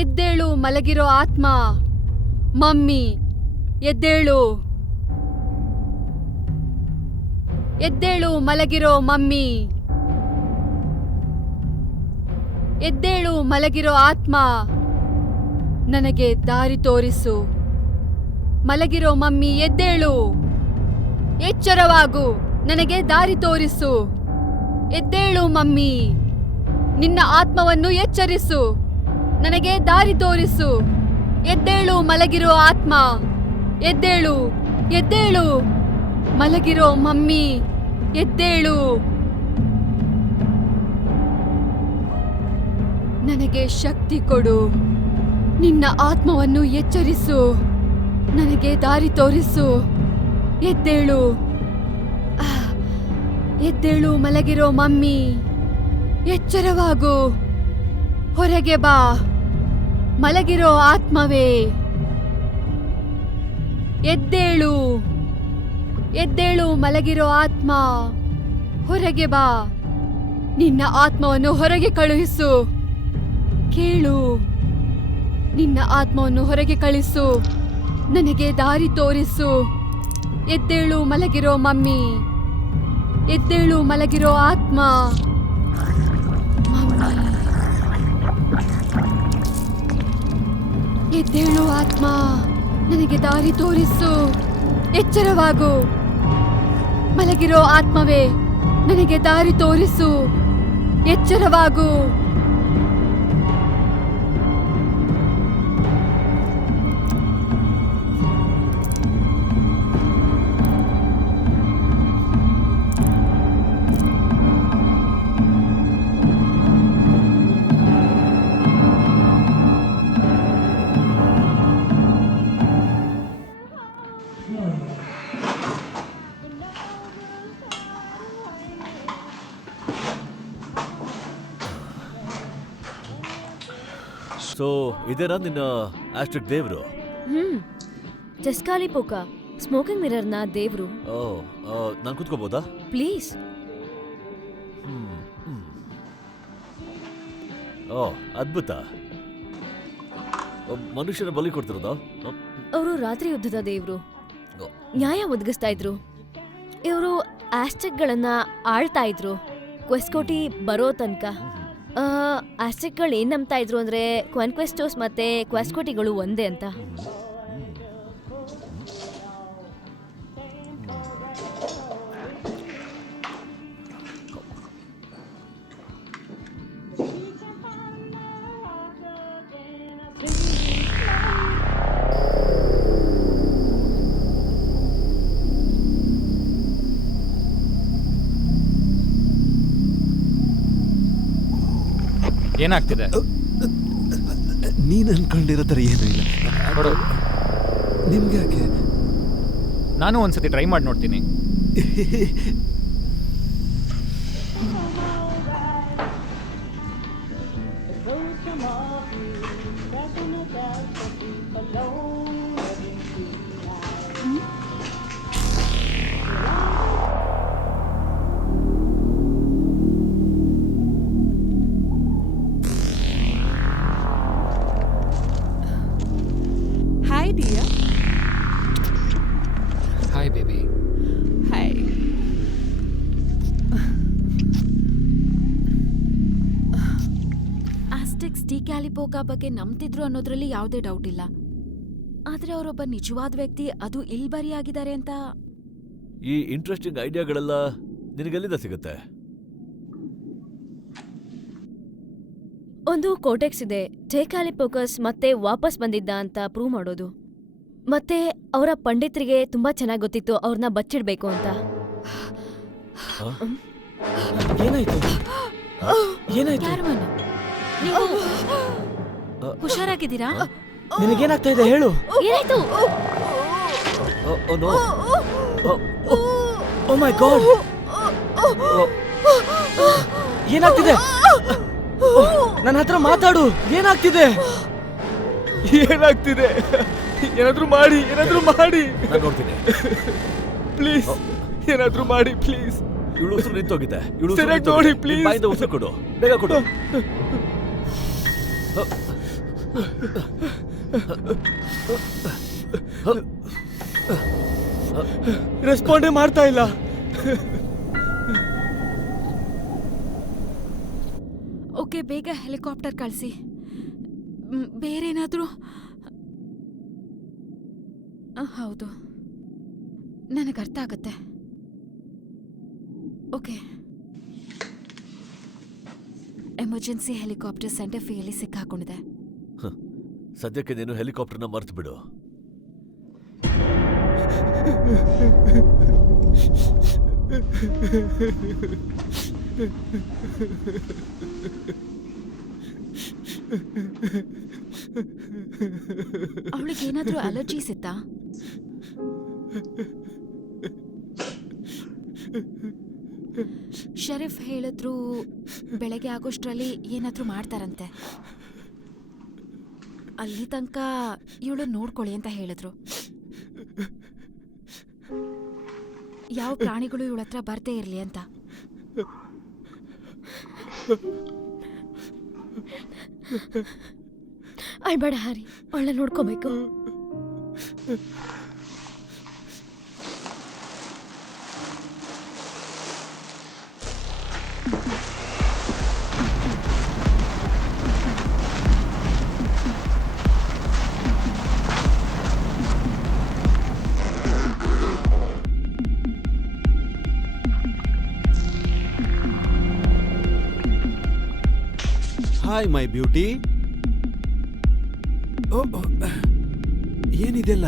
ಎದ್ದೇಳು. ಮಲಗಿರೋ ಆತ್ಮ ಮಮ್ಮಿ ಎದ್ದೇಳು, ಎದ್ದೇಳು. ಮಲಗಿರೋ ಮಮ್ಮಿ ಎದ್ದೇಳು. ಮಲಗಿರೋ ಆತ್ಮ ನನಗೆ ದಾರಿ ತೋರಿಸು. ಮಲಗಿರೋ ಮಮ್ಮಿ ಎದ್ದೇಳು, ಎಚ್ಚರವಾಗು, ನನಗೆ ದಾರಿ ತೋರಿಸು. ಎದ್ದೇಳು ಮಮ್ಮಿ, ನಿನ್ನ ಆತ್ಮವನ್ನು ಎಚ್ಚರಿಸು, ನನಗೆ ದಾರಿ ತೋರಿಸು. ಎದ್ದೇಳು ಮಲಗಿರೋ ಆತ್ಮ, ಎದ್ದೇಳು, ಎದ್ದೇಳು. ಮಲಗಿರೋ ಮಮ್ಮಿ ಎದ್ದೇಳು. ನನಗೆ ಶಕ್ತಿ ಕೊಡು, ನಿನ್ನ ಆತ್ಮವನ್ನು ಎಚ್ಚರಿಸು, ನನಗೆ ದಾರಿ ತೋರಿಸು. ಎದ್ದೇಳು, ಎದ್ದೇಳು. ಮಲಗಿರೋ ಮಮ್ಮಿ ಎಚ್ಚರವಾಗು, ಹೊರಗೆ ಬಾ. ಮಲಗಿರೋ ಆತ್ಮವೇ ಎದ್ದೇಳು, ಎದ್ದೇಳು. ಮಲಗಿರೋ ಆತ್ಮ ಹೊರಗೆ ಬಾ. ನಿನ್ನ ಆತ್ಮವನ್ನು ಹೊರಗೆ ಕಳುಹಿಸು. ಕೇಳು, ನಿನ್ನ ಆತ್ಮವನ್ನು ಹೊರಗೆ ಕಳಿಸು, ನನಗೆ ದಾರಿ ತೋರಿಸು. ಎದ್ದೇಳು ಮಲಗಿರೋ ಮಮ್ಮಿ, ಎದ್ದೇಳು. ಮಲಗಿರೋ ಆತ್ಮ ಮಮ್ಮಿ, ಎದ್ದೇಳು ಆತ್ಮ, ನನಗೆ ದಾರಿ ತೋರಿಸು. ಎಚ್ಚರವಾಗು, ಮಲಗಿರೋ ಆತ್ಮವೇ, ನನಗೆ ದಾರಿ ತೋರಿಸು. ಎಚ್ಚರವಾಗು. ಸೊ ಇದೇನಾ ನಿನ್ನ ಆಸ್ಟ್ರಿಕ್ ದೇವ್ರು? ಜಸ್ಕಾಲಿ ಪೋಕ ಸ್ಮೋಕಿಂಗ್ ಮಿರರ್ನ ದೇವ್ರು. ನಾನು ಕೂತ್ಕೋಬೋದಾ? ಪ್ಲೀಸ್. ಅದ್ಭುತ. ಮನುಷ್ಯನ ಬಲಿ ಕೊಡ್ತಿರೋದಾ? ಅವರು ರಾತ್ರಿ ಯುದ್ಧದ ದೇವ್ರು, ನ್ಯಾಯ ಒದಗಿಸ್ತಾ ಇದ್ರು. ಇವರು ಆಸ್ಟೆಕ್ಗಳನ್ನ ಆಳ್ತಾ ಇದ್ರು ಕ್ವೆಸ್ಕೋಟಿ ಬರೋ ತನಕ. ಆಸ್ಟೆಕ್ಗಳು ಏನ್ ನಂಬ್ತಾ ಇದ್ರು ಅಂದ್ರೆ ಕ್ವೆನ್ಕ್ವೆಸ್ಟೋಸ್ ಮತ್ತೆ ಕ್ವೆಸ್ಕೋಟಿಗಳು ಒಂದೇ ಅಂತ. ಏನಾಗ್ತಿದೆ? ನೀನ್ ಅನ್ಕೊಂಡಿರೋ ಥರ ಏನೂ ಇಲ್ಲ. ಕೊಡು. ನಿಮ್ಗೆ ಯಾಕೆ? ನಾನು ಒಂದ್ಸತಿ ಟ್ರೈ ಮಾಡಿ ನೋಡ್ತೀನಿ. Hi dear. Hi baby. Hi. Aztecs ಡಿಕ್ಯಾಲಿಪೋಕಾ ಬಗ್ಗೆ ನಂಬ್ತಿದ್ರು ಅನ್ನೋದ್ರಲ್ಲಿ ಯಾವುದೇ ಡೌಟ್ ಇಲ್ಲ. ಆದ್ರೆ ಅವರೊಬ್ಬ ನಿಜವಾದ ವ್ಯಕ್ತಿ, ಅದು ಇಲ್ಬರಿಯಾಗಿದ್ದಾರೆ ಅಂತ. ಈ ಇಂಟ್ರೆಸ್ಟಿಂಗ್ ಐಡಿಯಾಗಳೆಲ್ಲ ನಿನಗೆಲ್ಲಿಂದ ಸಿಗುತ್ತೆ? ಒಂದು ಕೋಟೆಕ್ಸ್ ಇದೆ, ಟೇಕಾಲಿಪೋಕಸ್ ಮತ್ತೆ ವಾಪಸ್ ಬಂದಿದ್ದ ಅಂತ ಪ್ರೂವ್ ಮಾಡೋದು. ಮತ್ತೆ ಅವರ ಪಂಡಿತರಿಗೆ ತುಂಬಾ ಚೆನ್ನಾಗಿ ಗೊತ್ತಿತ್ತು ಅವ್ರನ್ನ ಬಚ್ಚಿಡ್ಬೇಕು ಅಂತ. ಏನಾಯ್ತು? ಏನಾಯ್ತು? ಕ್ಯಾರಮನ್, ನೀವು ಹುಷಾರಾಗಿದ್ದೀರಾ? ನಿನಗೇನಾಗ್ತಾ ಇದೆ ಹೇಳು. ಏನಾಯ್ತು? ನೋ. ಓ ಮೈ ಗಾಡ್, ಏನಾಗ್ತಿದೆ? ನನ್ನ ಹತ್ರ ಮಾತಾಡು. ಏನಾಗ್ತಿದೆ? ಏನಾಗ್ತಿದೆ? ಏನಾದ್ರೂ ಮಾಡಿ, ಏನಾದ್ರೂ ಮಾಡಿ. ನಾನು ನೋಡ್ತೀನಿ. ಪ್ಲೀಸ್ ಏನಾದ್ರೂ ಮಾಡಿ ಪ್ಲೀಸ್. ಇವಳು ಉಸಿರು ನಿಂತೋಗಿದೆ. ಇವಳು ಸರಿಯಾಗಿ ನೋಡಿ ಪ್ಲೀಸ್. ಬಾಯಿಂದ ಉಸಿರು ಕೊಡು, ಬೇಗ ಕೊಡು. ರೆಸ್ಪಾಂಡೇ ಮಾಡ್ತಾ ಇಲ್ಲ. ಓಕೆ, ಬೇಗ ಹೆಲಿಕಾಪ್ಟರ್ ಕಳಿಸಿ. ಬೇರೇನಾದ್ರೂ? ಹೌದು, ನನಗೆ ಅರ್ಥ ಆಗತ್ತೆ. ಓಕೆ, ಎಮರ್ಜೆನ್ಸಿ ಹೆಲಿಕಾಪ್ಟರ್ ಸೆಂಟರ್ ಫಿಯಲ್ಲಿ ಸಿಕ್ಕಾಕೊಂಡಿದೆ. ಸದ್ಯಕ್ಕೆ ನೀನು ಹೆಲಿಕಾಪ್ಟರ್ನ ಮರ್ತು ಬಿಡು. ಅವಳಿಗೆ ಏನಾದ್ರೂ ಅಲರ್ಜೀಸ್ ಇತ್ತಾ? ಶರೀಫ್ ಹೇಳಿದ್ರು ಬೆಳಗ್ಗೆ ಆಗೋಷ್ಟ್ರಲ್ಲಿ ಏನಾದ್ರೂ ಮಾಡ್ತಾರಂತೆ. ಅಲ್ಲಿ ತನಕ ಇವಳು ನೋಡ್ಕೊಳ್ಳಿ ಅಂತ ಹೇಳಿದ್ರು. ಯಾವ ಪ್ರಾಣಿಗಳು ಇವಳ ಹತ್ರ ಬರ್ದೇ ಇರ್ಲಿ ಅಂತ. ಅಳ್ಬೇಡ ಹರಿ, ಅವಳ ನೋಡ್ಕೋಬೇಕು. Hi my beauty. ಏನಿದೆಲ್ಲ?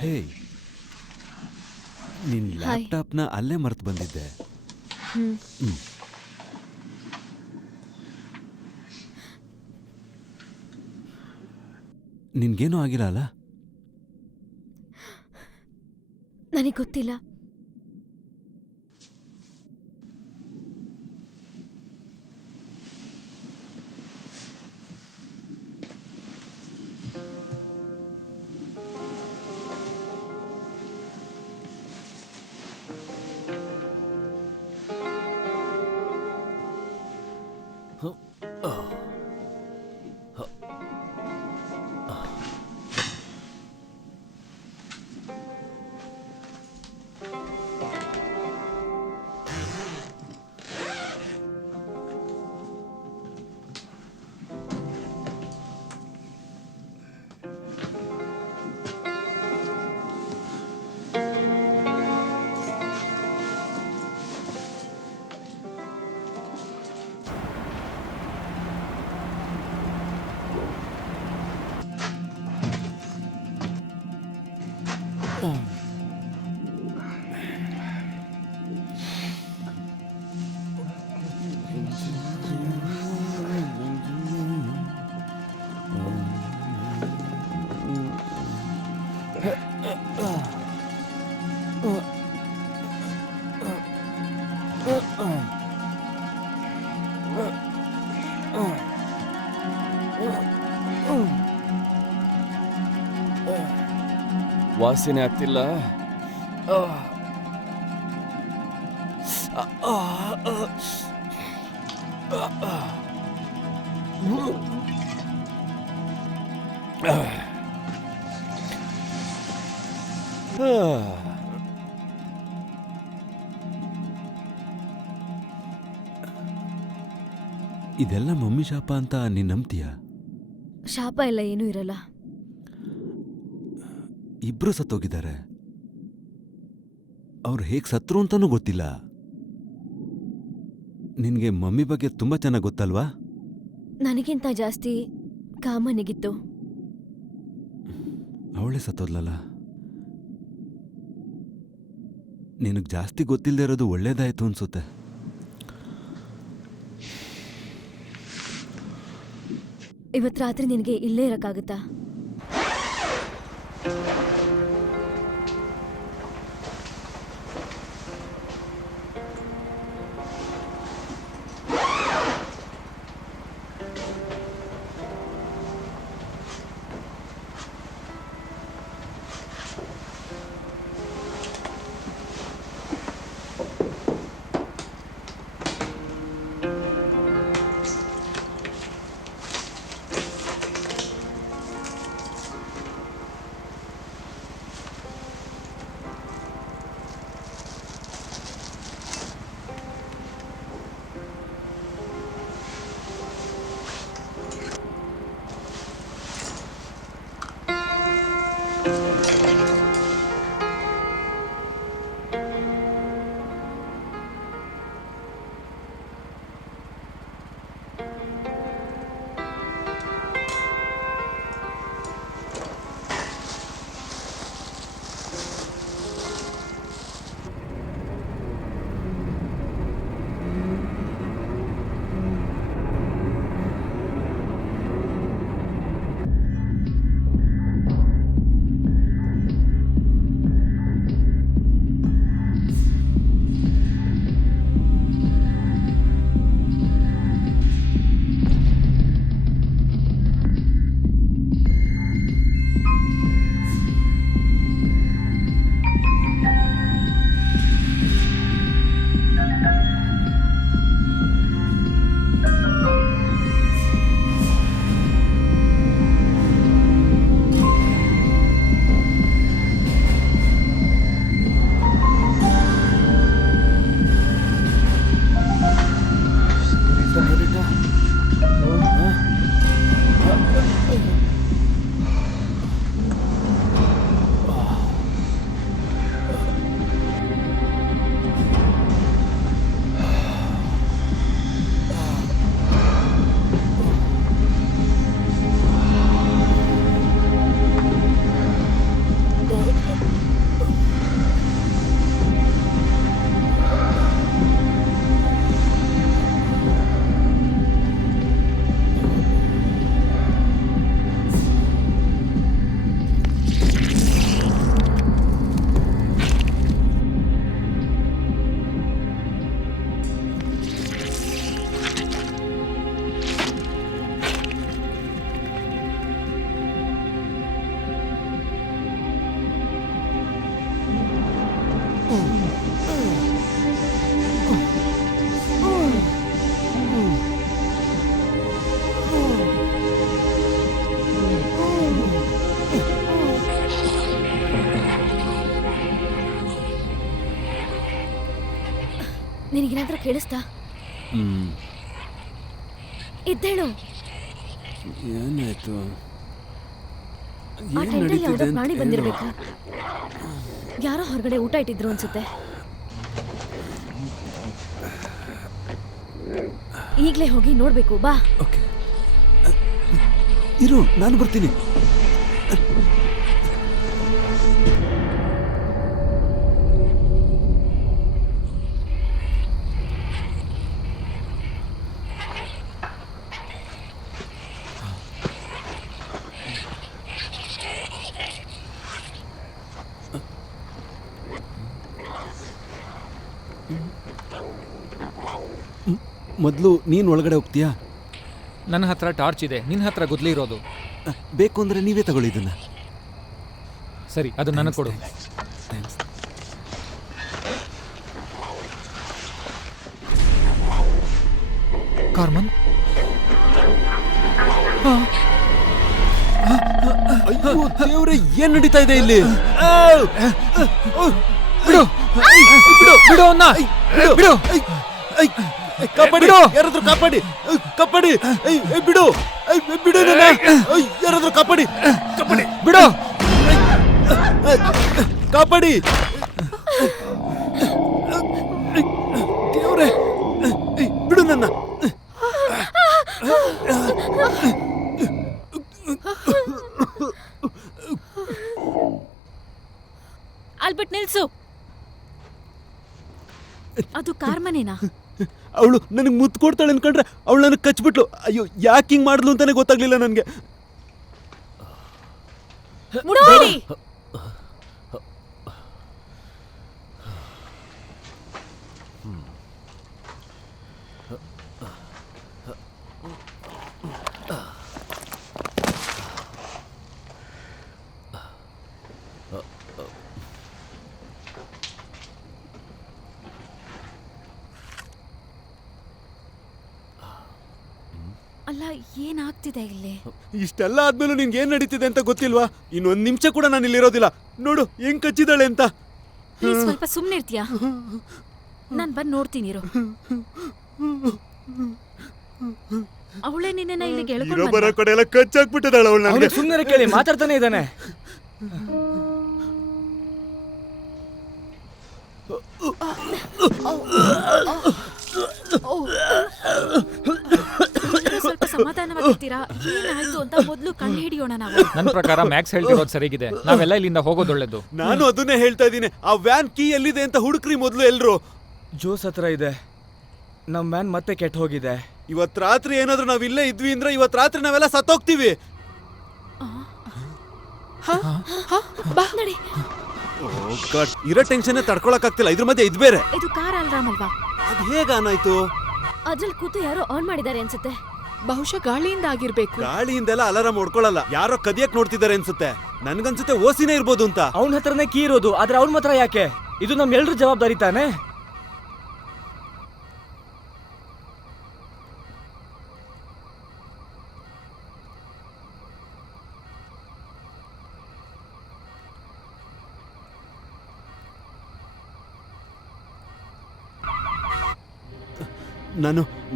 ಹೇ, ನಿನ್ ಲ್ಯಾಪ್ಟಾಪ್ನ ಅಲ್ಲೇ ಮರ್ತು ಬಂದಿದ್ದೆ. ನಿನ್ಗೇನೂ ಆಗಿಲ್ಲ ಅಲ್ಲ? ನನಗೆ ಗೊತ್ತಿಲ್ಲ. ವಾಸನೆ ಆಗ್ತಿಲ್ಲ. ಇದೆಲ್ಲ ಮಮ್ಮಿ ಶಾಪ ಅಂತ ನೀನ್ ನಂಬ್ತೀಯ? ಶಾಪ ಎಲ್ಲ ಏನೂ ಇರಲ್ಲ. ಇಬ್ರು ಸತ್ತೋಗಿದ್ದಾರೆ. ಅವ್ರು ಹೇಗ್ ಸತ್ರು ಅಂತಾನೂ ಗೊತ್ತಿಲ್ಲ. ನಿನ್ಗೆ ಮಮ್ಮಿ ಬಗ್ಗೆ ತುಂಬಾ ಚೆನ್ನಾಗಿ ಗೊತ್ತಲ್ವಾ? ನನಗಿಂತ ಜಾಸ್ತಿ ಕಾಮನಿಗಿತ್ತು. ಅವಳೇ ಸತ್ತೋದ್ಲಲ್ಲ. ನಿನಗ್ ಜಾಸ್ತಿ ಗೊತ್ತಿಲ್ಲದೆ ಇರೋದು ಒಳ್ಳೇದಾಯ್ತು ಅನ್ಸುತ್ತೆ. ಇವತ್ತು ರಾತ್ರಿ ನಿನಗೆ ಇಲ್ಲೇ ಇರಕ್ಕಾಗತ್ತಾ? ನಿನಗೇನಾದ್ರೂ ಕೇಳಿಸ್ತಾ? ಎದ್ದೇಳು. ಏನಾಯ್ತು? ಆ ಟೈಟಲ್ ಯಾವ್ದೋ ಪ್ರಾಣಿ ಬಂದಿರ್ಬೇಕು. ಯಾರೋ ಹೊರಗಡೆ ಊಟ ಇಟ್ಟಿದ್ರು ಅನ್ಸುತ್ತೆ. ಈಗ್ಲೇ ಹೋಗಿ ನೋಡ್ಬೇಕು, ಬಾ. ಓಕೆ, ಇರು, ನಾನು ಬರ್ತೀನಿ. ಮೊದಲು ನೀನು ಒಳಗಡೆ ಹೋಗ್ತೀಯಾ? ನನ್ನ ಹತ್ರ ಟಾರ್ಚ್ ಇದೆ, ನಿನ್ನ ಹತ್ರ ಗುದ್ಲಿ ಇರೋದು. ಬೇಕು ಅಂದರೆ ನೀವೇ ತಗೊಳ್ಳಿ ಇದನ್ನ. ಸರಿ, ಅದು ನನಗೆ ಕೊಡು. ಥ್ಯಾಂಕ್ಸ್. ಕಾರ್ಮನ್, ಅಯ್ಯೋ ದೇವ್ರೆ, ಏನ್ ನಡೀತಾ ಇದೆ ಇಲ್ಲಿ? ಬಿಡು ಬಿಡು ಬಿಡು ಅವನ್ನ, ಬಿಡು. ಕಾಪಾಡಿ, ಯಾರಾದ್ರೂ ಕಾಪಾಡಿ, ಕಾಪಾಡಿ, ಬಿಡು, ಬಿಡು, ಯಾರಾದ್ರೂ ಕಾಪಾಡಿ, ಕಾಪಾಡಿ, ಬಿಡು, ಕಾಪಾಡಿ. ದೇವ್ರೆ, ಬಿಡು ನನ್ನ. ಆಲ್ಬರ್ಟ್, ನಿಲ್ಸು. ಅದು ಕಾರ್ಮನೇನಾ? ಅವಳು ನನಗೆ ಮುತ್ತು ಕೊಡ್ತಾಳೆ ಅನ್ಕೊಂಡ್ರೆ ಅವಳು ನನಗೆ ಕಚ್ಬಿಟ್ಲು. ಅಯ್ಯೋ, ಯಾಕೆ ಹಿಂಗ್ ಮಾಡಿದ್ಲು ಅಂತಾನೆ ಗೊತ್ತಾಗ್ಲಿಲ್ಲ ನನಗೆ. ಅಲ್ಲ, ಏನಾಗ್ತಿದೆ ಇಲ್ಲಿ? ಇಷ್ಟೆಲ್ಲ ಆದ್ಮೇಲೂ ನಿನ್ಗೆ ಏನ್ ನಡೀತಿದೆ ಅಂತ ಗೊತ್ತಿಲ್ವಾ? ಇನ್ನೊಂದ್ ನಿಮಿಷ ಕೂಡ ನಾನು ಇಲ್ಲಿರೋದಿಲ್ಲ. ನೋಡು ಹೆಂಗ್ ಕಚ್ಚಿದಾಳೆ ಅಂತ. ಪ್ಲೀಸ್ ಸ್ವಲ್ಪ ಸುಮ್ಮನೆ ಇರ್ತೀಯಾ? ನಾನು ಬಂದು ನೋಡ್ತೀನಿ ಇರು. ಅವಳೇ ನಿನ್ನ ಇಲ್ಲಿಗೆ ಎಳ್ಕೊಂಡು ಬರೋ ಕಡೆ ಎಲ್ಲ ಕಚ್ಚಾಕ್ಬಿಟ್ಟಿದ್ದಾಳೆ ಅವಳು. ನನಗೆ ಸುಮ್ಮನೆ ಕೇಳಿ, ಮಾತಾಡ್ತಾನೆ ಇದ್ದಾನೆ. ಸ್ವಲ್ಪ ಸಮಾಧಾನವಾಗಿರ್ತೀರಾ? ಏನಾಯ್ತು ಅಂತ ಮೊದಲು ಕಂಡು ಹಿಡಿಯೋಣ ನಾವು. ನನ್ನ ಪ್ರಕಾರ ಮ್ಯಾಕ್ಸ್ ಹೇಳ್ತಿರೋದು ಸರಿಗಿದೆ, ನಾವೆಲ್ಲ ಇಲ್ಲಿಂದ ಹೋಗೋದೊಳ್ಳೇದು. ನಾನು ಅದನ್ನೇ ಹೇಳ್ತಾ ಇದ್ದೀನಿ. ಆ ವ್ಯಾನ್ ಕೀ ಎಲ್ಲಿದೆ ಅಂತ ಹುಡುಕ್ರಿ ಮೊದಲು ಎಲ್ರು. ಜೋಸ್ ಹತ್ರ ಇದೆ. ನಮ್ ವ್ಯಾನ್ ಮತ್ತೆ ಕೆಟ್ಟ ಹೋಗಿದೆ. ಇವತ್ ರಾತ್ರಿ ಏನಾದ್ರೂ ನಾವ್ ಇಲ್ಲೇ ಇದ್ವಿ ಅಂದ್ರೆ ಇವತ್ ರಾತ್ರಿ ನಾವೆಲ್ಲ ಸತ್ತೋಗ್ತೀವಿ. ನಡಿ. ಇರೋ ಟೆನ್ಷನ್ ತಡ್ಕೊಳಕ್ ಆಗ್ತಿಲ್ಲ, ಇದ್ರ ಮಧ್ಯೆ ಇದ್ ಬೇರೆ. ಇದು ಕಾರ್ ಅಲ್ರಾಮ್ ಅಲ್ವಾ? ಅದ್ ಹೇಗ ಅನಾಯ್ತು? ಅದ್ರಲ್ಲಿ ಕೂತು ಯಾರೋ ಆನ್ ಮಾಡಿದ್ದಾರೆ ಅನ್ಸುತ್ತೆ. ಬಹುಶಃ ಗಾಳಿಯಿಂದ ಆಗಿರ್ಬೇಕು. ಗಾಳಿಯಿಂದೆಲ್ಲ ಅಲಾರಾಮ್ ಹೊಡ್ಕೊಳಲ್ಲ, ಯಾರೋ ಕದಿಯಕ್ ನೋಡ್ತಿದ್ದಾರೆ ಅನ್ಸುತ್ತೆ. ನನ್ಗನ್ಸುತ್ತೆ ಓಸಿನೇ ಇರ್ಬೋದು ಅಂತ. ಅವನ ಹತ್ರನೇ ಕೀ ಇರೋದು, ಆದ್ರೆ ಅವನ ಹತ್ರ ಯಾಕೆ? ಇದು ನಮ್ ಎಲ್ರ ಜವಾಬ್ದಾರಿ ತಾನೆ.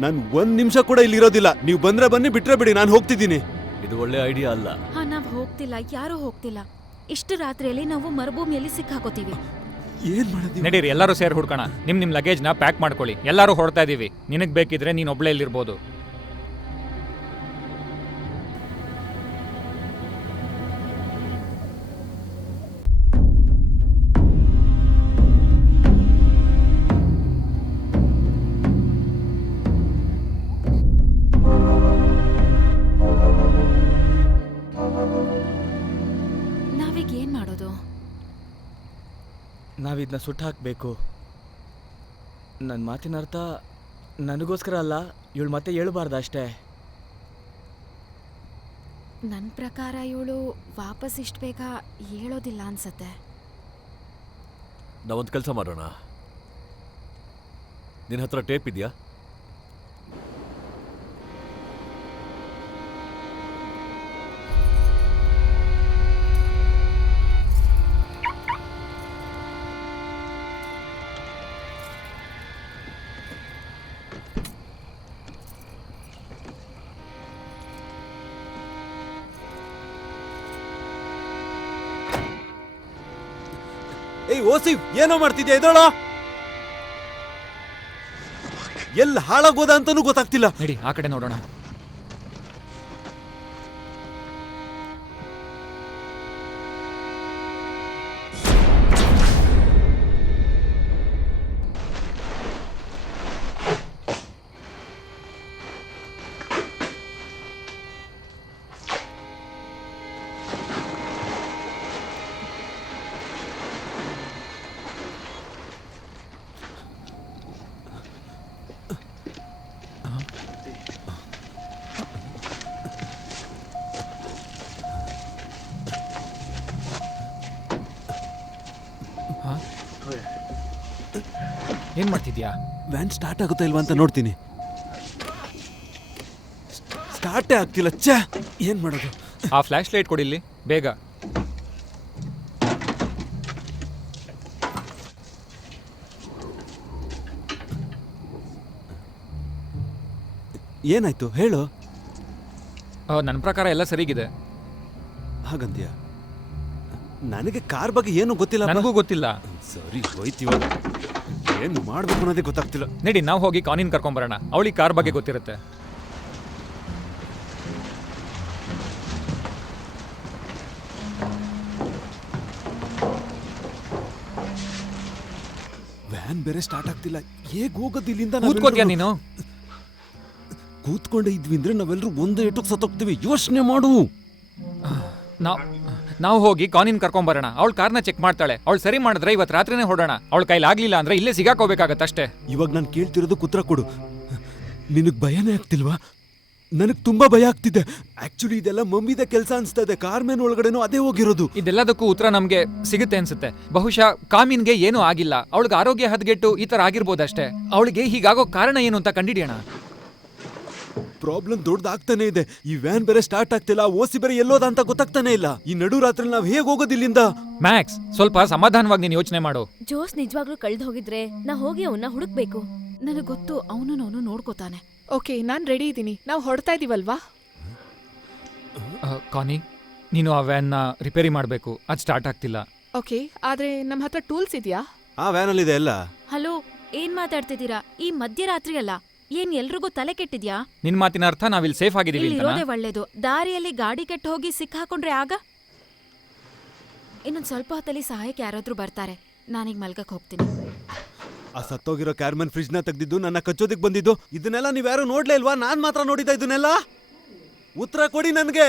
ನಾನು ಒಂದ್ ನಿಮಿಷ ಕೂಡ ಇಲ್ಲಿ ಇರೋದಿಲ್ಲ. ನೀವು ಬಂದ್ರೆ ಬನ್ನಿ, ಬಿಟ್ರೆ ಬಿಡಿ, ನಾನು ಹೋಗ್ತಿದ್ದೀನಿ. ಇದು ಒಳ್ಳೆ ಐಡಿಯಾ ಅಲ್ಲ. ನಾವ್ ಹೋಗ್ತಿಲ್ಲ, ಯಾರು ಹೋಗ್ತಿಲ್ಲ. ಇಷ್ಟು ರಾತ್ರಿಯಲ್ಲಿ ನಾವು ಮರುಭೂಮಿಯಲ್ಲಿ ಸಿಕ್ಕಾಕೋತೀವಿ. ಏನ್ ಮಾಡೋದು? ನಡೀರಿ, ಎಲ್ಲರೂ ಸೇರಿ ಹುಡ್ಕೋಣ. ನಿಮ್ ಲಗೇಜ್ನ ಪ್ಯಾಕ್ ಮಾಡ್ಕೊಳ್ಳಿ. ಎಲ್ಲರೂ ಹೊರಡ್ತಾ ಇದೀವಿ. ನಿನಗ್ ಬೇಕಿದ್ರೆ ನೀನ್ ಒಬ್ಳೇ ಇಲ್ಲಿರ್ಬೋದು. ನಾವಿದನ್ನ ಸುಟ್ಟು ಹಾಕಬೇಕು. ನನ್ನ ಮಾತಿನ ಅರ್ಥ ನನಗೋಸ್ಕರ ಅಲ್ಲ, ಇವಳು ಮತ್ತೆ ಹೇಳಬಾರ್ದು ಅಷ್ಟೇ. ನನ್ನ ಪ್ರಕಾರ ಇವಳು ವಾಪಸ್ ಇಷ್ಟು ಬೇಗ ಹೇಳೋದಿಲ್ಲ ಅನ್ಸತ್ತೆ. ನಾವೊಂದು ಕೆಲಸ ಮಾಡೋಣ. ನಿನ್ನ ಹತ್ರ ಟೇಪ್ ಇದೆಯಾ? ಏಯ್ ಓಸಿ, ಏನೋ ಮಾಡ್ತಿದ್ಯಾ? ಇದೋಳ ಎಲ್ಲಿ ಹಾಳಾಗೋದ ಅಂತಾನೂ ಗೊತ್ತಾಗ್ತಿಲ್ಲ. ನಡಿ ಆ ಕಡೆ ನೋಡೋಣ. ಏನ್ ಮಾಡ್ತಿದ್ಯಾ? ವ್ಯಾನ್ ಸ್ಟಾರ್ಟ್ ಆಗುತ್ತಾ ಇಲ್ವಾ ಅಂತ ನೋಡ್ತೀನಿ. ಸ್ಟಾರ್ಟೇ ಆಗ್ತಿಲ್ಲ. ಛೇ, ಏನ್ ಮಾಡೋದು? ಆ ಫ್ಲಾಶ್ ಲೈಟ್ ಕೊಡಿಲ್ಲಿ ಬೇಗ. ಏನಾಯ್ತು ಹೇಳು. ನನ್ನ ಪ್ರಕಾರ ಎಲ್ಲ ಸರಿಗಿದೆ. ಹಾಗಂತೀಯ? ನನಗೆ ಕಾರ್ ಬಗ್ಗೆ ಏನು ಗೊತ್ತಿಲ್ಲ. ನನಗೂ ಗೊತ್ತಿಲ್ಲ. ಸರಿ ಹೋಯ್ತಿವ. ಏನು ಮಾಡ್ಬೇಕು ಅನ್ನೋದೇ ಗೊತ್ತಾಗ್ತಿಲ್ಲ. ನಡಿ ನಾವು ಹೋಗಿ ಕಾನಿನ್ ಕರ್ಕೊಂಬರೋಣ. ಅವಳಿಗೆ ಕಾರ್ ಬಗ್ಗೆ ಗೊತ್ತಿರುತ್ತೆ. ವ್ಯಾನ್ ಬೇರೆ ಸ್ಟಾರ್ಟ್ ಆಗ್ತಿಲ್ಲ. ಹೇಗ್ ಹೋಗೋದು ಇಲ್ಲಿಂದ? ಕೂತ್ಕೋತ್ಯಾ ನೀನು? ಕೂತ್ಕೊಂಡೆ ಇದ್ವಿ ಅಂದ್ರೆ ನಾವೆಲ್ಲರೂ ಒಂದೇ ಏಟಕ್ಕೆ ಸತ್ತೋಗ್ತೀವಿ. ಯೋಚನೆ ಮಾಡು. ನಾವು ಹೋಗಿ ಕಾನಿನ್ ಕರ್ಕೊಂಬರೋಣ. ಅವಳು ಕಾರ್ನ ಚೆಕ್ ಮಾಡ್ತಾಳೆ. ಅವಳು ಸರಿ ಮಾಡಿದ್ರೆ ಇವತ್ತು ರಾತ್ರಿನೇ ಹೊಡೋಣ. ಅವಳ ಕೈಲಾಗ್ಲಿಲ್ಲ ಅಂದ್ರೆ ಇಲ್ಲೇ ಸಿಗಾಕೋಬೇಕಾಗತ್ತಷ್ಟೇ. ಇವಾಗ ನಾನು ಕೇಳ್ತಿರೋದು ಉತ್ತರ ಕೊಡು. ನಿನಗ್ ಭಯನೇ ಆಗ್ತಿಲ್ವಾ? ನನಗ್ ತುಂಬಾ ಭಯ ಆಗ್ತಿದೆ. ಆಕ್ಚುಲಿ ಇದೆಲ್ಲ ಮಮ್ಮಿದ ಕೆಲಸ ಅನ್ಸ್ತಾ ಇದೆ. ಕಾರ್ಮೆನ್ ಒಳಗಡೆನೂ ಅದೇ ಹೋಗಿರೋದು. ಇದೆಲ್ಲದಕ್ಕೂ ಉತ್ತರ ನಮ್ಗೆ ಸಿಗುತ್ತೆ ಅನ್ಸುತ್ತೆ. ಬಹುಶಃ ಕಾಮಿನ್ಗೆ ಏನೂ ಆಗಿಲ್ಲ. ಅವಳಿಗೆ ಆರೋಗ್ಯ ಹದಗೆಟ್ಟು ಈ ತರ ಆಗಿರ್ಬೋದಷ್ಟೇ. ಅವಳಿಗೆ ಹೀಗಾಗೋ ಕಾರಣ ಏನು ಅಂತ ಕಂಡಿಡಿಯೋಣ. ಪ್ರಾಬ್ಲಮ್ ದೊಡ್ಡದಾಗ್ತಾನೆ ಇದೆ. ಈ ವ್ಯಾನ್ ಬೇರೆ ಸ್ಟಾರ್ಟ್ ಆಗ್ತಿಲ್ಲ. ಓಸಿ ಬೇರೆ ಎಲ್ಲೋದ ಅಂತ ಗೊತ್ತಾಗ್ತಾನೆ ಇಲ್ಲ. ಈ ನಡು ರಾತ್ರಿ ನಾವ್ ಹೇಗ್ ಹೋಗೋದು ಇಲ್ಲಿಂದ? ಮ್ಯಾಕ್ಸ್, ಸ್ವಲ್ಪ ಸಮಾಧಾನವಾಗಿ ನೀನು ಯೋಚನೆ ಮಾಡು. ಜೋಸ್ ನಿಜವಾಗ್ಲೂ ಕಳ್ದು ಹೋಗಿದ್ರೆ ನಾ ಹೋಗಿ ಅವನ್ನ ಹುಡುಕ್ಬೇಕು. ನನಗೆ ಗೊತ್ತು, ಅವನು ನೋಡ್ಕೋತಾನೆ. ಓಕೆ, ನಾನ್ ರೆಡಿ ಇದ್ದೀನಿ. ನಾವು ಹೊರಡ್ತಾ ಇದೀವಲ್ವಾ? ಕಾನಿ, ನೀನು ಆ ವ್ಯಾನ್ನ ರಿಪೇರಿ ಮಾಡಬೇಕು. ಅದು ಸ್ಟಾರ್ಟ್ ಆಗ್ತಿಲ್ಲ. ಓಕೆ, ಆದ್ರೆ ನಮ್ಮ ಹತ್ರ ಟೂಲ್ಸ್ ಇದೆಯಾ? ಆ ವ್ಯಾನ್ ಅಲ್ಲಿ ಇದೆ ಎಲ್ಲ. ಹಲೋ, ಏನ್ ಮಾತಾಡ್ತಿದ್ದೀರಾ? ಈ ಮಧ್ಯರಾತ್ರಿ ಅಲ್ಲ. ಏನ್ ಎಲ್ರಿಗೂ ತಲೆ ಕೆಟ್ಟಿದ್ಯಾ? ನಿನ್ ಮಾತಿನ ಅರ್ಥ ನಾವಿಲ್ಲಿ ಸೇಫ್ ಆಗಿದ್ದೀವಿ ಇಲ್ಲಿ ಅಂತನಾ? ಇರೋದೇ ಒಳ್ಳೇದು. ದಾರಿಯಲ್ಲಿ ಗಾಡಿ ಕೆಟ್ಟು ಹೋಗಿ ಸಿಕ್ಕಾಕೊಂಡ್ರೆ ಆಗ? ಇನ್ನೊಂದ್ ಸ್ವಲ್ಪ ಹೊತ್ತಲ್ಲಿ ಸಹಾಯಕ್ಕೆ ಯಾರಾದ್ರೂ ಬರ್ತಾರೆ. ನಾನೀಗ ಮಲ್ಗಕ್ ಹೋಗ್ತೀನಿ. ಆ ಸತ್ತೋಗಿರೋ ಕಾರ್ಮೆನ್ ಫ್ರಿಜ್ ನ ತೆಗ್ದಿದ್ದು ನನ್ನ ಕಚ್ಚೋದಿಕ್ ಬಂದಿದ್ದು. ಇದನ್ನೆಲ್ಲ ನೀವ್ಯಾರು ನೋಡ್ಲೇ ಇಲ್ವಾ? ನಾನ್ ಮಾತ್ರ ನೋಡಿದ್ದ ಇದನ್ನೆಲ್ಲ. ಉತ್ತರ ಕೊಡಿ ನನ್ಗೆ.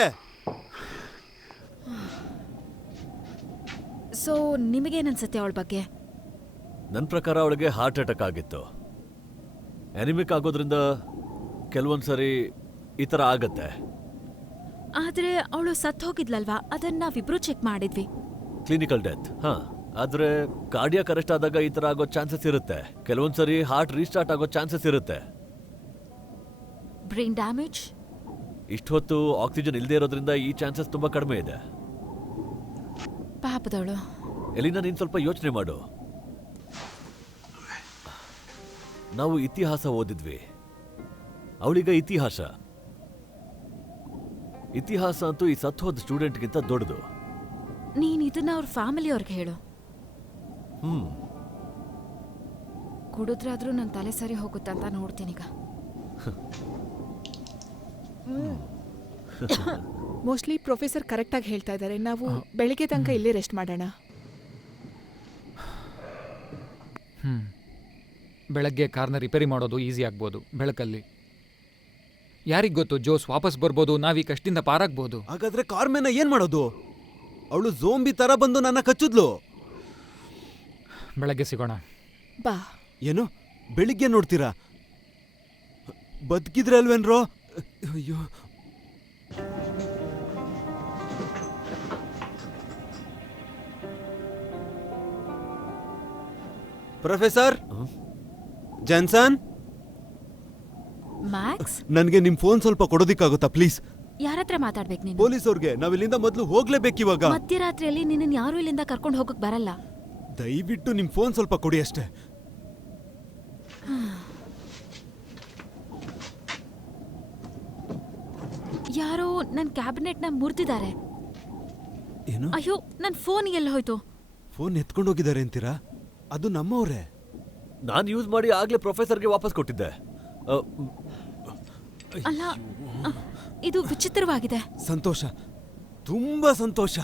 ಸೊ ನಿಮಗೇನನ್ಸುತ್ತೆ ಅವಳ ಬಗ್ಗೆ? ನನ್ನ ಪ್ರಕಾರ ಅವಳಿಗೆ ಹಾರ್ಟ್ ಅಟ್ಯಾಕ್ ಆಗಿತ್ತು. ಎನಿಮಿಕ್ ಆಗೋದ್ರಿಂದ ಕೆಲವೊಂದ್ಸರಿ ಈ ಥರ ಆಗತ್ತೆ. ಆದ್ರೆ ಅವಳು ಸತ್ ಹೋಗಿದ್ಲಲ್ವಾ? ಅದನ್ನ ನಾವಿಬ್ರು ಚೆಕ್ ಮಾಡಿದ್ವಿ. Clinical death. ಹಾ, ಆದ್ರೆ ಕಾರ್ಡಿಯಾಕ್ ಅರೆಸ್ಟ್ ಆದಾಗ ಈ ತರ ಆಗೋ ಚಾನ್ಸಸ್ ಇರುತ್ತೆ. ಕೆಲವೊಂದ್ಸರಿ ಹಾರ್ಟ್ ರೀಸ್ಟಾರ್ಟ್ ಆಗೋ ಚಾನ್ಸಸ್ ಇರುತ್ತೆ. Brain damage? ಇಷ್ಟು ಹೊತ್ತು ಆಕ್ಸಿಜನ್ ಇಲ್ಲದೆ ಇರೋದ್ರಿಂದ ಈ ಚಾನ್ಸಸ್ ತುಂಬಾ ಕಡಿಮೆ ಇದೆ. ಪಾಪದವಳು. ಎಲಿನಾ, ನೀನ್ ಸ್ವಲ್ಪ ಯೋಚನೆ ಮಾಡು. ನಾವು ಇತಿಹಾಸ ಓದಿದ್ವಿ. ಅವಳಿಗ ಇತಿಹಾಸ ಅಂತೂ ಈ ಸತ್ತೋದ ಸ್ಟೂಡೆಂಟ್ಗಿಂತ ದೊಡ್ಡದು. ನೀನ್ ಇದನ್ನ ಅವ್ರ ಫ್ಯಾಮಿಲಿಯವ್ರಿಗೆ ಹೇಳು. ಕುಡಿದ್ರಾದ್ರೂ ನನ್ನ ತಲೆ ಸರಿ ಹೋಗುತ್ತೆ ಅಂತ ನೋಡ್ತೀನೀಗ. ಮೋಸ್ಟ್ಲಿ ಪ್ರೊಫೆಸರ್ ಕರೆಕ್ಟಾಗಿ ಹೇಳ್ತಾ ಇದ್ದಾರೆ. ನಾವು ಬೆಳಿಗ್ಗೆ ತನಕ ಇಲ್ಲೇ ರೆಸ್ಟ್ ಮಾಡೋಣ. ಬೆಳಗ್ಗೆ ಕಾರ್ನ ರಿಪೇರಿ ಮಾಡೋದು ಈಸಿ ಆಗ್ಬೋದು ಬೆಳಕಲ್ಲಿ. ಯಾರಿಗ್ ಗೊತ್ತು, ಜೋಸ್ ವಾಪಸ್ ಬರ್ಬೋದು. ನಾವೀ ಕಷ್ಟದಿಂದ ಪಾರಾಗ್ಬೋದು. ಹಾಗಾದ್ರೆ ಕಾರ್ಮೆನ್ ಏನ್ ಮಾಡೋದು? ಅವಳು ಝೋಂಬಿ ತರ ಬಂದು ನನ್ನ ಕಚ್ಚುದ್ಲು. ಬೆಳಗ್ಗೆ ಸಿಗೋಣ. ಬಾ. ಏನು ಬೆಳಿಗ್ಗೆ ನೋಡ್ತೀರಾ? ಬದುಕಿದ್ರೆ ಅಲ್ವೇನ್ರೋ? ಅಯ್ಯೋ, ಪ್ರೊಫೆಸರ್ ಜಾನ್ಸನ್, ಮ್ಯಾಕ್ಸ್, ನನ್ಗೆ ನಿಮ್ ಫೋನ್ ಸ್ವಲ್ಪ ಕೊಡೋದಿಕ್ಕಾಗುತ್ತಾ ಪ್ಲೀಸ್? ಯಾರತ್ರ ಮಾತಾಡ್ಬೇಕು ನೀನು? ಪೊಲೀಸ್ ಅವ್ರಿಗೆ. ನಾವಿಲ್ಲಿಂದ ಮೊದಲು ಹೋಗ್ಲೇಬೇಕಿವಾಗ. ಮಧ್ಯರಾತ್ರಿಯಲ್ಲಿ ನಿನ್ನ ಯಾರು ಇಲ್ಲಿಂದ ಕರ್ಕೊಂಡು ಹೋಗಕ್ ಬರಲ್ಲ. ದಯವಿಟ್ಟು ನಿಮ್ ಫೋನ್ ಸ್ವಲ್ಪ ಕೊಡಿ ಅಷ್ಟೇ. ಯಾರೋ ನನ್ನ ಕ್ಯಾಬಿನೆಟ್ ನ ಮುರಿದಿದ್ದಾರೆ. ಏನು? ಅಯ್ಯೋ, ನನ್ನ ಫೋನ್ ಎಲ್ಲಿ ಹೋಯ್ತು? ಫೋನ್ ಎತ್ಕೊಂಡೋಗಿದ್ದಾರೆ ಅಂತೀರಾ? ಅದು ನಮ್ಮವ್ರೆ. ನಾನು ಯೂಸ್ ಮಾಡಿ ಆಗ್ಲೇ ಪ್ರೊಫೆಸರ್ಗೆ ವಾಪಸ್ ಕೊಟ್ಟಿದ್ದೆ. ಅಲ್ಲ, ಇದು ವಿಚಿತ್ರವಾಗಿದೆ. ಸಂತೋಷ, ತುಂಬಾ ಸಂತೋಷ.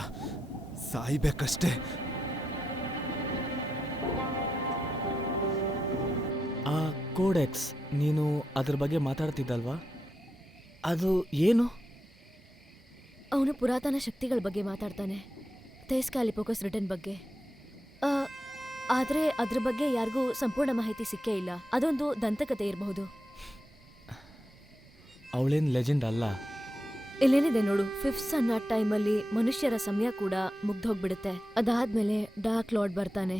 ಸಾಯ್ಬೇಕಷ್ಟೇ. ಆ ಕೋಡೆಕ್ಸ್, ನೀನು ಅದ್ರ ಬಗ್ಗೆ ಮಾತಾಡ್ತಿದ್ದಲ್ವಾ? ಅದು ಏನು? ಅವನು ಪುರಾತನ ಶಕ್ತಿಗಳ ಬಗ್ಗೆ ಮಾತಾಡ್ತಾನೆ, ಥೇಸ್ಕಾಲಿಪೋಕಸ್ ರಿಟರ್ನ್ ಬಗ್ಗೆ. ಆದ್ರೆ ಅದ್ರ ಬಗ್ಗೆ ಯಾರಿಗೂ ಸಂಪೂರ್ಣ ಮಾಹಿತಿ ಸಿಕ್ಕೇ ಇಲ್ಲ. ಅದೊಂದು ದಂತಕತೆ ಇರಬಹುದು. ಅವಳೇನ್ ಲೆಜೆಂಡ್ ಅಲ್ಲ. ಇಲ್ಲೇನಿದೆ ನೋಡು, ಫಿಫ್ತ್ ಅನ್ನೋ ಟೈಮಲ್ಲಿ ಮನುಷ್ಯರ ಸಮಯ ಕೂಡ ಮುಗ್ದೋಗ್ಬಿಡುತ್ತೆ. ಅದಾದ್ಮೇಲೆ ಡಾರ್ಕ್ ಲಾರ್ಡ್ ಬರ್ತಾನೆ.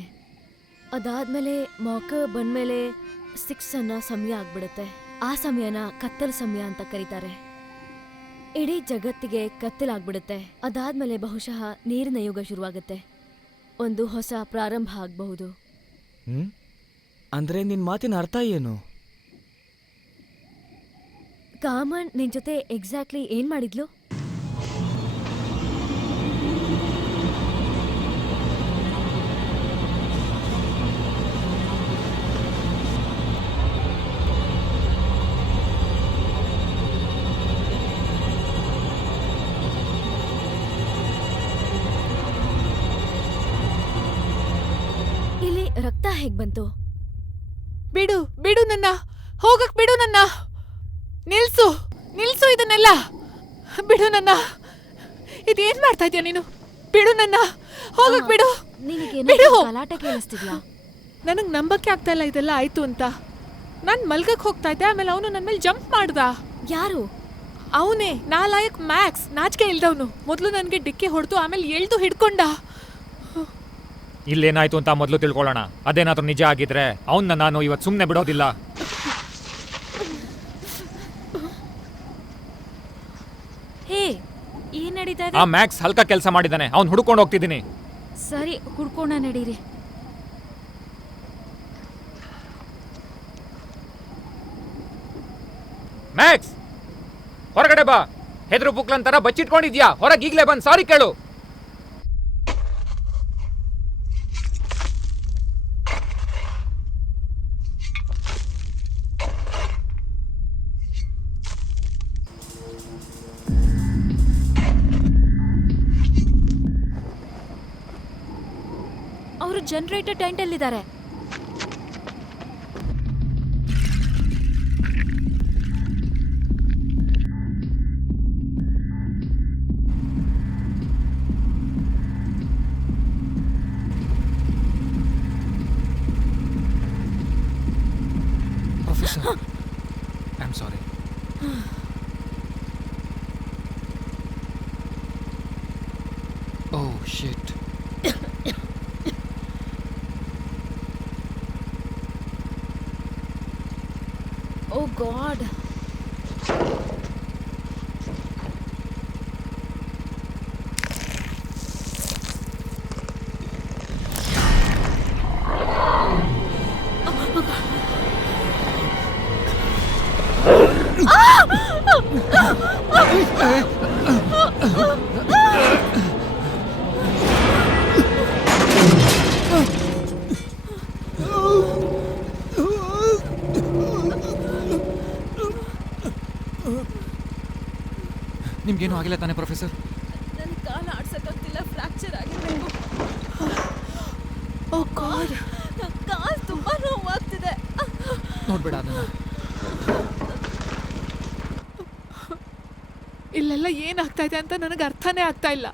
ಅದಾದ್ಮೇಲೆ ಮಾಕ ಬಂದ್ಮೇಲೆ 6 ಅನ್ನೋ ಸಮಯ ಆಗ್ಬಿಡುತ್ತೆ. ಆ ಸಮಯನ ಕತ್ತಲ ಸಮಯ ಅಂತ ಕರೀತಾರೆ. ಇಡೀ ಜಗತ್ತಿಗೆ ಕತ್ತಲಾಗ್ಬಿಡುತ್ತೆ. ಅದಾದ್ಮೇಲೆ ಬಹುಶಃ ನೀರಿನ ಯುಗ ಶುರುವಾಗುತ್ತೆ. ಒಂದು ಹೊಸ ಪ್ರಾರಂಭ ಆಗಬಹುದು. ಅಂದ್ರೆ ನಿನ್ ಮಾತಿನ ಅರ್ಥ ಏನು? ಕಾಮನ್ ನಿನ್ ಜೊತೆ ಎಕ್ಸಾಕ್ಟ್ಲಿ ಏನ್ ಮಾಡಿದ್ಲು? ಇಲ್ಲಿ ರಕ್ತ ಹೇಗ್ ಬಂತು? ಬಿಡು ಬಿಡು ನನ್ನ, ಹೋಗಕ್ ಬಿಡು ನನ್ನ. ನಿಲ್ಸು ನಿಲ್ಸು ಇದನ್ನೆಲ್ಲ, ಬಿಡು ನನ್ನ. ಇದೇನ್ ಮಾಡ್ತಾ ಇದೀಯ ನೀನು? ಬಿಡು ನನ್ನ, ಹೋಗಕ್ ಬಿಡು. ಬಿಡು. ಗಲಾಟೆ ಕೇಳಿಸ್ತಿದ್ಯಾ? ನನಗ್ ನಂಬಕ್ಕೆ ಆಗ್ತಾ ಇಲ್ಲ ಇದೆಲ್ಲ ಆಯ್ತು ಅಂತ. ನಾನ್ ಮಲ್ಗಕ್ ಹೋಗ್ತಾ ಇದ್ದೆ, ಆಮೇಲೆ ಅವನು ನನ್ ಮೇಲೆ ಜಂಪ್ ಮಾಡ್ದ. ಯಾರು? ಅವನೇ, ನಾಲಾಯಕ್ ಮ್ಯಾಕ್ಸ್, ನಾಚಿಕೆ ಇಲ್ದವನು. ಮೊದ್ಲು ನನ್ಗೆ ಡಿಕ್ಕಿ ಹೊಡೆದು ಆಮೇಲೆ ಎಳ್ದು ಹಿಡ್ಕೊಂಡ. ಇಲ್ಲೇನಾಯ್ತು ಅಂತ ಮೊದಲು ತಿಳ್ಕೊಳ್ಳೋಣ. ಅದೇನಾದ್ರೂ ನಿಜ ಆಗಿದ್ರೆ ಅವನ್ನ ನಾನು ಇವತ್ತು ಸುಮ್ಮನೆ ಬಿಡೋದಿಲ್ಲ. ಹೇ, ಏನ್ ನಡೀತಾ ಆ ಮ್ಯಾಕ್ಸ್ ಹಲ್ಕ ಕೆಲಸ ಮಾಡಿದಾನೆ, ಅವ್ನು ಹುಡ್ಕೊಂಡು ಹೋಗ್ತಿದ್ದೀನಿ. ಸರಿ, ಹುಡ್ಕೋಣ ನಡೀರಿ. ಮ್ಯಾಕ್ಸ್, ಹೊರಗಡೆ ಬಾ. ಹೆದ್ರು ಪುಕ್ಲನ್ ತರ ಬಚ್ಚಿಟ್ಕೊಂಡಿದ್ಯಾ? ಹೊರಗೆ ಈಗ್ಲೇ ಬಂದ್ ಸಾರಿ ಕೇಳು. ಅವರು ಜನರೇಟರ್ ಟೆಂಟ್ ಅಲ್ಲಿದ್ದಾರೆ. Professor, I'm sorry. Oh shit. Oh God. ನಿಮ್ಗೇನು ಆಗಿಲ್ಲ ತಾನೆ ಪ್ರೊಫೆಸರ್? ನನ್ನ ಕಾಲ ಆಡ್ಸಕ್ಕಾಗ್ತಿಲ್ಲ, ಫ್ರಾಕ್ಚರ್ ಆಗಿರ್ಬೇಕು. ಓ ಗಾಡ್, ನನ್ನ ಕಾಲು ತುಂಬಾ ನೋವಾಗ್ತಿದೆ. ನೋಡ್ಬೇಡ ಅದನ್ನ. ಇಲ್ಲೆಲ್ಲ ಏನಾಗ್ತಾ ಇದೆ ಅಂತ ನನಗೆ ಅರ್ಥನೇ ಆಗ್ತಾ ಇಲ್ಲ.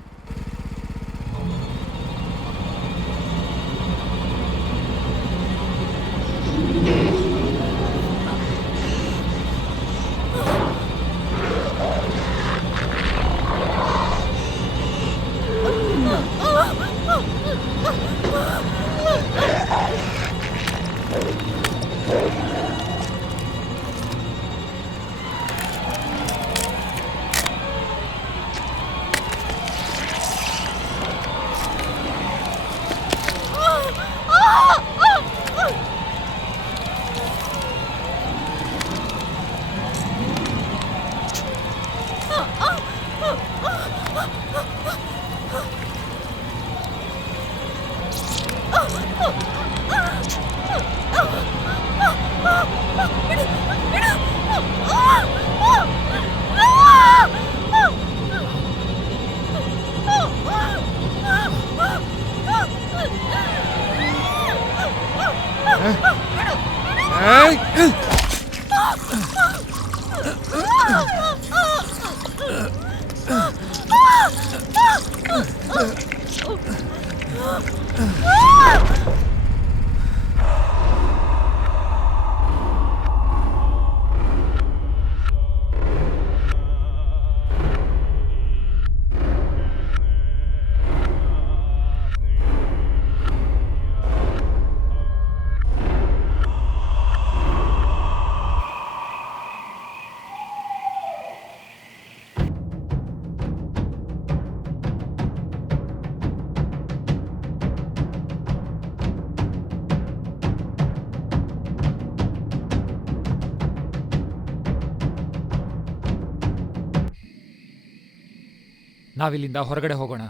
ನಾವಿಲ್ಲಿಂದ ಹೊರಗಡೆ ಹೋಗೋಣ.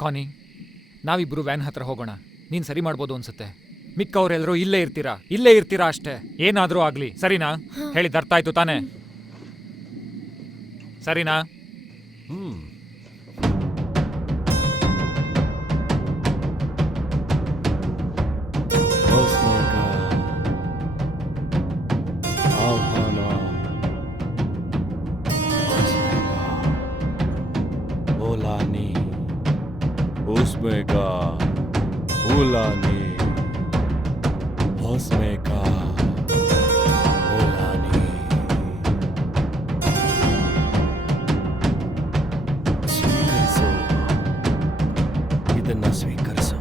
ಕಾನಿ, ನಾವಿಬ್ರು ವ್ಯಾನ್ ಹತ್ರ ಹೋಗೋಣ. ನೀನ್ ಸರಿ ಮಾಡ್ಬೋದು ಅನ್ಸುತ್ತೆ. ಮಿಕ್ಕವ್ರೆಲ್ಲರೂ ಇಲ್ಲೇ ಇರ್ತೀರಾ ಅಷ್ಟೇ. ಏನಾದ್ರೂ ಆಗ್ಲಿ, ಸರಿನಾ? ಹೇಳಿದ ಅರ್ಥ ಆಯ್ತು ತಾನೇ? ಸರಿನಾ? ಆಹ್ವಾನ. ಓಲಾನಿ ಉಸ್ಮೇಗ ಓಲಾನಿ ಹೊಸ್ಮೇಗ ಓಲಾನಿ. ಸ್ವೀಕರಿಸು, ಇದನ್ನ ಸ್ವೀಕರಿಸು.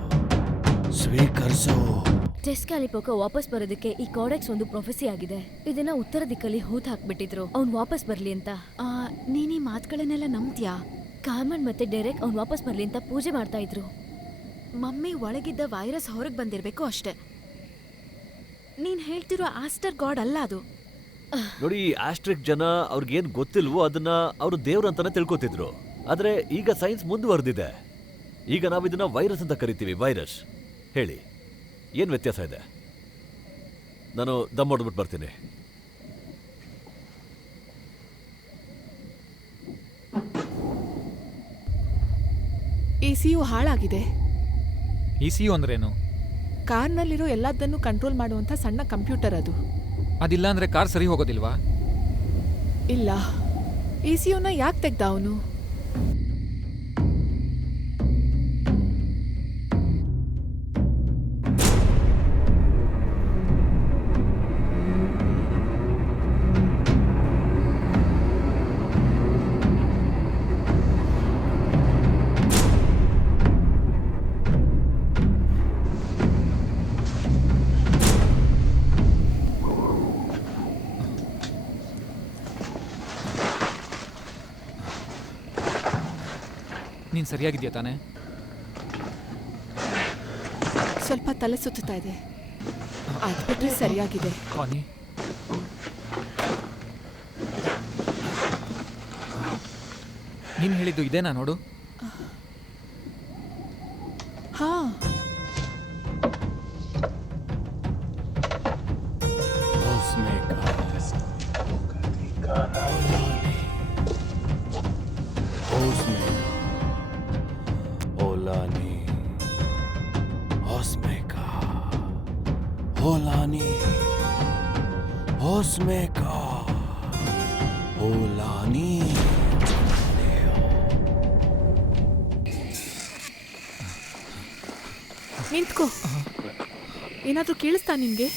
ಟೆಸ್ಕ್ಯಾಲಿಪೋಕ ವಾಪಸ್ ಬರೋದಕ್ಕೆ ಈ ಕಾಡೆಕ್ಸ್ ಒಂದು ಪ್ರೊಫೆಸಿ ಆಗಿದೆ. ಇದನ್ನ ಉತ್ತರ ದಿಕ್ಕಲ್ಲಿ ಹೂತ್ ಹಾಕ್ಬಿಟ್ಟಿದ್ರು ಅವ್ನ್ ವಾಪಸ್ ಬರ್ಲಿ ಅಂತ. ನೀನ್ ಈ ಮಾತುಗಳನ್ನೆಲ್ಲ ನಂಬ್ತ್ಯಾ? ಕಾರ್ಮನ್ ಮತ್ತೆ ಡೆರೆಕ್ ಅವ್ನ್ ವಾಪಸ್ ಬರ್ಲಿ ಅಂತ ಪೂಜೆ ಮಾಡ್ತಾ ಇದ್ರು. ಮಮ್ಮಿ ಒಳಗಿದ್ದ ವೈರಸ್ ಹೊರಗೆ ಬಂದಿರ್ಬೇಕು ಅಷ್ಟೇ. ನೀನ್ ಹೇಳ್ತಿರೋ ಆಸ್ಟರ್ ಗಾಡ್ ಅಲ್ಲ ಅದು. ನೋಡಿ, ಈ ಆಸ್ಟ್ರಿಕ್ ಜನ ಅವ್ರಿಗೇನ್ ಗೊತ್ತಿಲ್ವೋ ಅದನ್ನ ಅವರು ದೇವ್ರಂತಾನೆ ತಿಳ್ಕೊತಿದ್ರು. ಆದ್ರೆ ಈಗ ಸೈನ್ಸ್ ಮುಂದುವರೆದಿದೆ. ಈಗ ನಾವು ಇದನ್ನ ವೈರಸ್ ಅಂತ ಕರಿತೀವಿ. ವೈರಸ್. ಹೇಳಿ, ಏನ್ ವ್ಯತ್ಯಾಸ ಇದೆ? ನಾನು ದಮ್ ಹೊಡೆದ್ಬಿಟ್ಟು ಬರ್ತೀನಿ. ECU ಹಾಳಾಗಿದೆ. ECU ಅಂದ್ರೇನು? ಕಾರ್ನಲ್ಲಿರೋ ಎಲ್ಲದನ್ನು ಕಂಟ್ರೋಲ್ ಮಾಡುವಂಥ ಸಣ್ಣ ಕಂಪ್ಯೂಟರ್ ಅದು. ಅದಿಲ್ಲ ಅಂದ್ರೆ ಕಾರ್ ಸರಿ ಹೋಗೋದಿಲ್ವಾ? ಇಲ್ಲ, ECUನ ಯಾಕೆ ತೆಗ್ದ ಅವನು? ನೀನ್ ಸರಿಯಾಗಿದ್ಯಾ ತಾನೆ? ಸ್ವಲ್ಪ ತಲೆ ಸುತ್ತಾ ಇದೆ. ಅದು ಬಿಟ್ರೆ ಸರಿಯಾಗಿದೆ. ಕಾನಿ, ನೀನ್ ಹೇಳಿದ್ದು ಇದೇನಾ ನೋಡು. ಹಾ, ಓಲಾನಿ ಹೊಸ್ಮೇಗ ಓಲಾನಿ. ನಿಂತ್ಕೋ. ಏನಾದ್ರೂ ಕೇಳಿಸ್ತಾ ನಿನ್ಗೆ?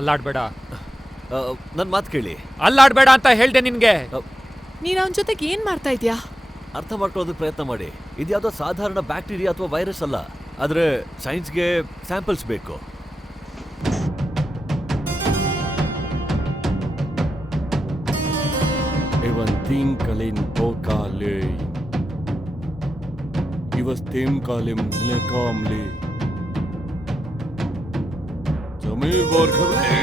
ಅಲ್ಲಾಡ್ಬೇಡ. ನನ್ ಮಾತು ಕೇಳಿ. ಅಲ್ಲಾಡ್ಬೇಡ ಅಂತ ಹೇಳ್ದೆ ನಿನ್ಗೆ. ನೀನ್ ಅವನ ಜೊತೆಗೆ ಏನ್ ಮಾಡ್ತಾ ಇದ್ಯಾ? ಅರ್ಥ ಮಾಡ್ಕೊಳ್ಳೋದಕ್ಕೆ ಪ್ರಯತ್ನ ಮಾಡಿ. ಇದ್ಯಾವುದೋ ಸಾಧಾರಣ ಬ್ಯಾಕ್ಟೀರಿಯಾ ಅಥವಾ ವೈರಸ್ ಅಲ್ಲ. ಆದ್ರೆ ಸೈನ್ಸ್ಗೆ ಸ್ಯಾಂಪಲ್ಸ್ ಬೇಕು. Even tinkalin pokale. Ivas timkalim lekamli. Jamil borkhale.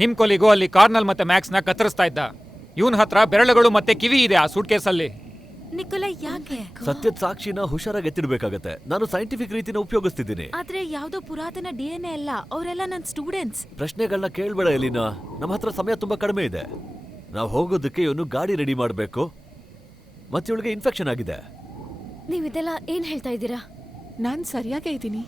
ನಿಮ್ ಕೊಲಿಗೂ ಅಲ್ಲಿ ಕಾರ್ನಲ್ ಮತ್ತೆ ಮ್ಯಾಕ್ಸ್ನ ಕತ್ತರಿಸ್ತಾ ಇದ್ದ. ಇವನ್ ಹತ್ರ ಬೆರಳುಗಳು ಮತ್ತೆ ಕಿವಿ ಇದೆ ಆ ಸೂಟ್ ಕೇಸಲ್ಲಿ. ನಿಕೋಲಾ ಯಾಕೆ? ಸತ್ಯದ ಸಾಕ್ಷಿನ ಹುಷಾರಾಗಿ ಎತ್ತಿಡ್ಬೇಕಾಗತ್ತೆ. ನಾನು ಸೈಂಟಿಫಿಕ್ ರೀತಿನ ಉಪಯೋಗಿಸ್ತಿದ್ದೀನಿ. ಆದ್ರೆ ಯಾವ್ದೋ ಪುರಾತನ DNA ಅಲ್ಲ, ಅವರೆಲ್ಲ ನನ್ನ ಸ್ಟೂಡೆಂಟ್ಸ್. ಪ್ರಶ್ನೆಗಳನ್ನ ಕೇಳ್ಬೇಡ ಎಲಿನಾ, ನಮ್ಮ ಹತ್ರ ಸಮಯ ತುಂಬಾ ಕಡಿಮೆ ಇದೆ. ನಾವು ಹೋಗೋದಕ್ಕೆ ಇವನು ಗಾಡಿ ರೆಡಿ ಮಾಡಬೇಕು, ಮತ್ತೆ ಇವಳಿಗೆ ಇನ್ಫೆಕ್ಷನ್ ಆಗಿದೆ. ನೀವಿದೆಲ್ಲ ಏನ್ ಹೇಳ್ತಾ ಇದ್ದೀರಾ? ನಾನ್ ಸರಿಯಾಗೇ ಇದ್ದೀನಿ,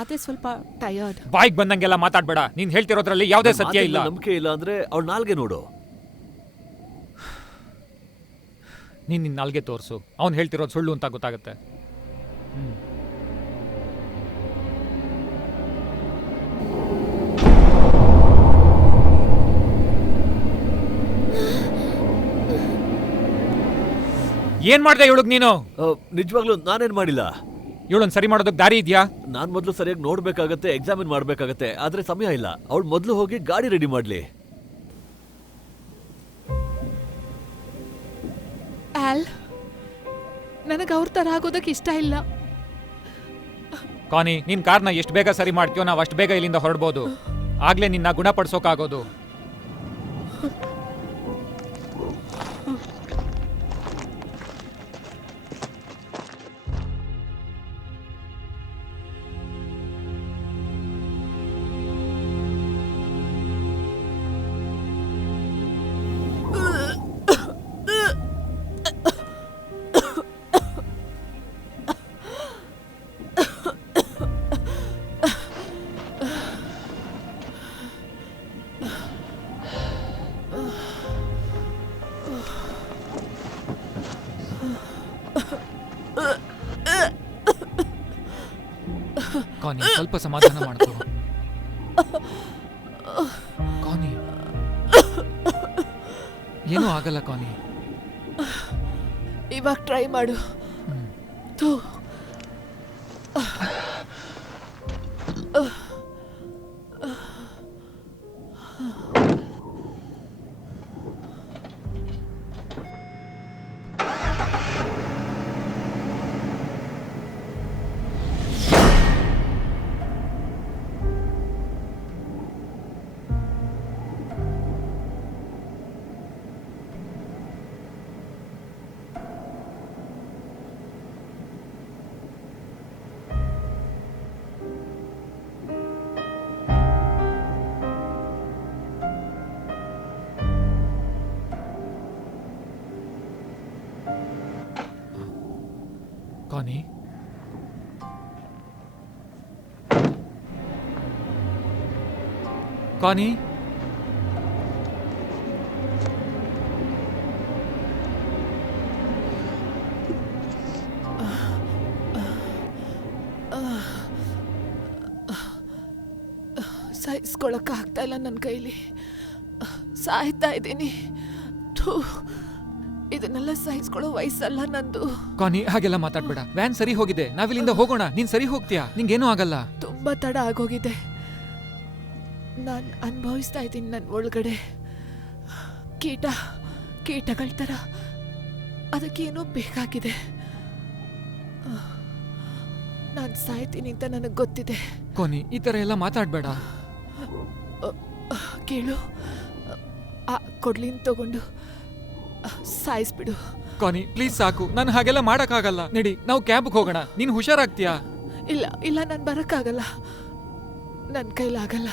ಆದ್ರೆ ಸ್ವಲ್ಪ ಟಯರ್ಡ್. ಬಾಯ್ಗ್ ಬಂದಂಗೆಲ್ಲ ಮಾತಾಡ್ಬೇಡ. ನೀನ್ ಹೇಳ್ತಿರೋದ್ರಲ್ಲಿ ಯಾವುದೇ ಸತ್ಯ ಇಲ್ಲ. ನಂಬಿಕೆ ಇಲ್ಲ ಅಂದ್ರೆ ಅವಳ ನಾಲ್ಗೆ ನೋಡು. ನೀನ್ ನಿನ್ ನಾಲ್ಗೆ ತೋರ್ಸು, ಅವ್ನು ಹೇಳ್ತಿರೋದು ಸುಳ್ಳು ಅಂತ ಗೊತ್ತಾಗುತ್ತೆ. ಏನ್ ಮಾಡ್ದೆ ಇವಳಗ್ ನೀನು? ನಿಜವಾಗ್ಲೂ ನಾನೇನ್ ಮಾಡಿಲ್ಲ. ಇವಳನ್ ಸರಿ ಮಾಡೋದಕ್ಕೆ ದಾರಿ ಇದೆಯಾ? ನಾನ್ ಮೊದ್ಲು ಸರಿಯಾಗಿ ನೋಡ್ಬೇಕಾಗತ್ತೆ, ಎಕ್ಸಾಮಿನ್ ಮಾಡ್ಬೇಕಾಗತ್ತೆ. ಆದ್ರೆ ಸಮಯ ಇಲ್ಲ. ಅವಳು ಮೊದ್ಲು ಹೋಗಿ ಗಾಡಿ ರೆಡಿ ಮಾಡ್ಲಿ. ಆಲ್, ನನಗೆ ಅವ್ರ ತರ ಆಗೋದಕ್ಕೆ ಇಷ್ಟ ಇಲ್ಲ. ಕಾನಿ, ನೀನ್ ಕಾರ್ನ ಎಷ್ಟು ಬೇಗ ಸರಿ ಮಾಡ್ತೀಯೋ ನಾವ್ ಅಷ್ಟು ಬೇಗ ಇಲ್ಲಿಂದ ಹೊರಡ್ಬೋದು. ಆಗ್ಲೇ ನಿನ್ನ ಗುಣಪಡಿಸೋಕಾಗೋದು. ಕಾನಿ, ಸ್ವಲ್ಪ ಸಮಾಧಾನ ಮಾಡ್ಕೋ. ಕಾನಿ, ಏನೂ ಆಗಲ್ಲ ಕಾನಿ. ಇವಾಗ ಟ್ರೈ ಮಾಡು. ಥೂ. ಕಾನಿ, ಕಾನಿ, ಸಹಿಸ್ಕೊಳಕ್ ಆಗ್ತಾ ಇಲ್ಲ ನನ್ನ ಕೈಲಿ. ಸಾಯ್ತಾ ಇದ್ದೀನಿ. ಥೂ, ಇದನ್ನೆಲ್ಲ ಸಹಿಸ್ಕೊಳ್ಳೋ ವಯಸ್ಸಲ್ಲ ನಂದು. ಕಾನಿ, ಹಾಗೆಲ್ಲ ಮಾತಾಡ್ಬೇಡ. ವ್ಯಾನ್ ಸರಿ ಹೋಗಿದೆ, ನಾವಿಲ್ಲಿಂದ ಹೋಗೋಣ. ನೀನ್ ಸರಿ ಹೋಗ್ತೀಯಾ, ನಿಂಗೇನೂ ಆಗಲ್ಲ. ತುಂಬಾ ತಡ ಆಗೋಗಿದೆ. ನಾನು ಅನುಭವಿಸ್ತಾ ಇದ್ದೀನಿ ನನ್ನ ಒಳಗಡೆ ಕೀಟಗಳ ಥರ. ಅದಕ್ಕೇನೋ ಬೇಕಾಗಿದೆ. ನಾನು ಸಾಯ್ತೀನಿ ಅಂತ ನನಗೆ ಗೊತ್ತಿದೆ. ಕಾನಿ, ಈ ಥರ ಎಲ್ಲ ಮಾತಾಡ್ಬೇಡ. ಕೇಳು, ಆ ಕೊಡ್ಲಿನ ತಗೊಂಡು ಸಾಯಿಸ್ಬಿಡು. ಕಾನಿ, ಪ್ಲೀಸ್ ಸಾಕು. ನಾನು ಹಾಗೆಲ್ಲ ಮಾಡಕ್ಕಾಗಲ್ಲ. ನಡಿ, ನಾವು ಕ್ಯಾಂಪ್ಗೆ ಹೋಗೋಣ. ನೀನು ಹುಷಾರಾಗ್ತೀಯಾ? ಇಲ್ಲ ಇಲ್ಲ, ನಾನು ಬರೋಕ್ಕಾಗಲ್ಲ. ನನ್ನ ಕೈಲಾಗಲ್ಲ.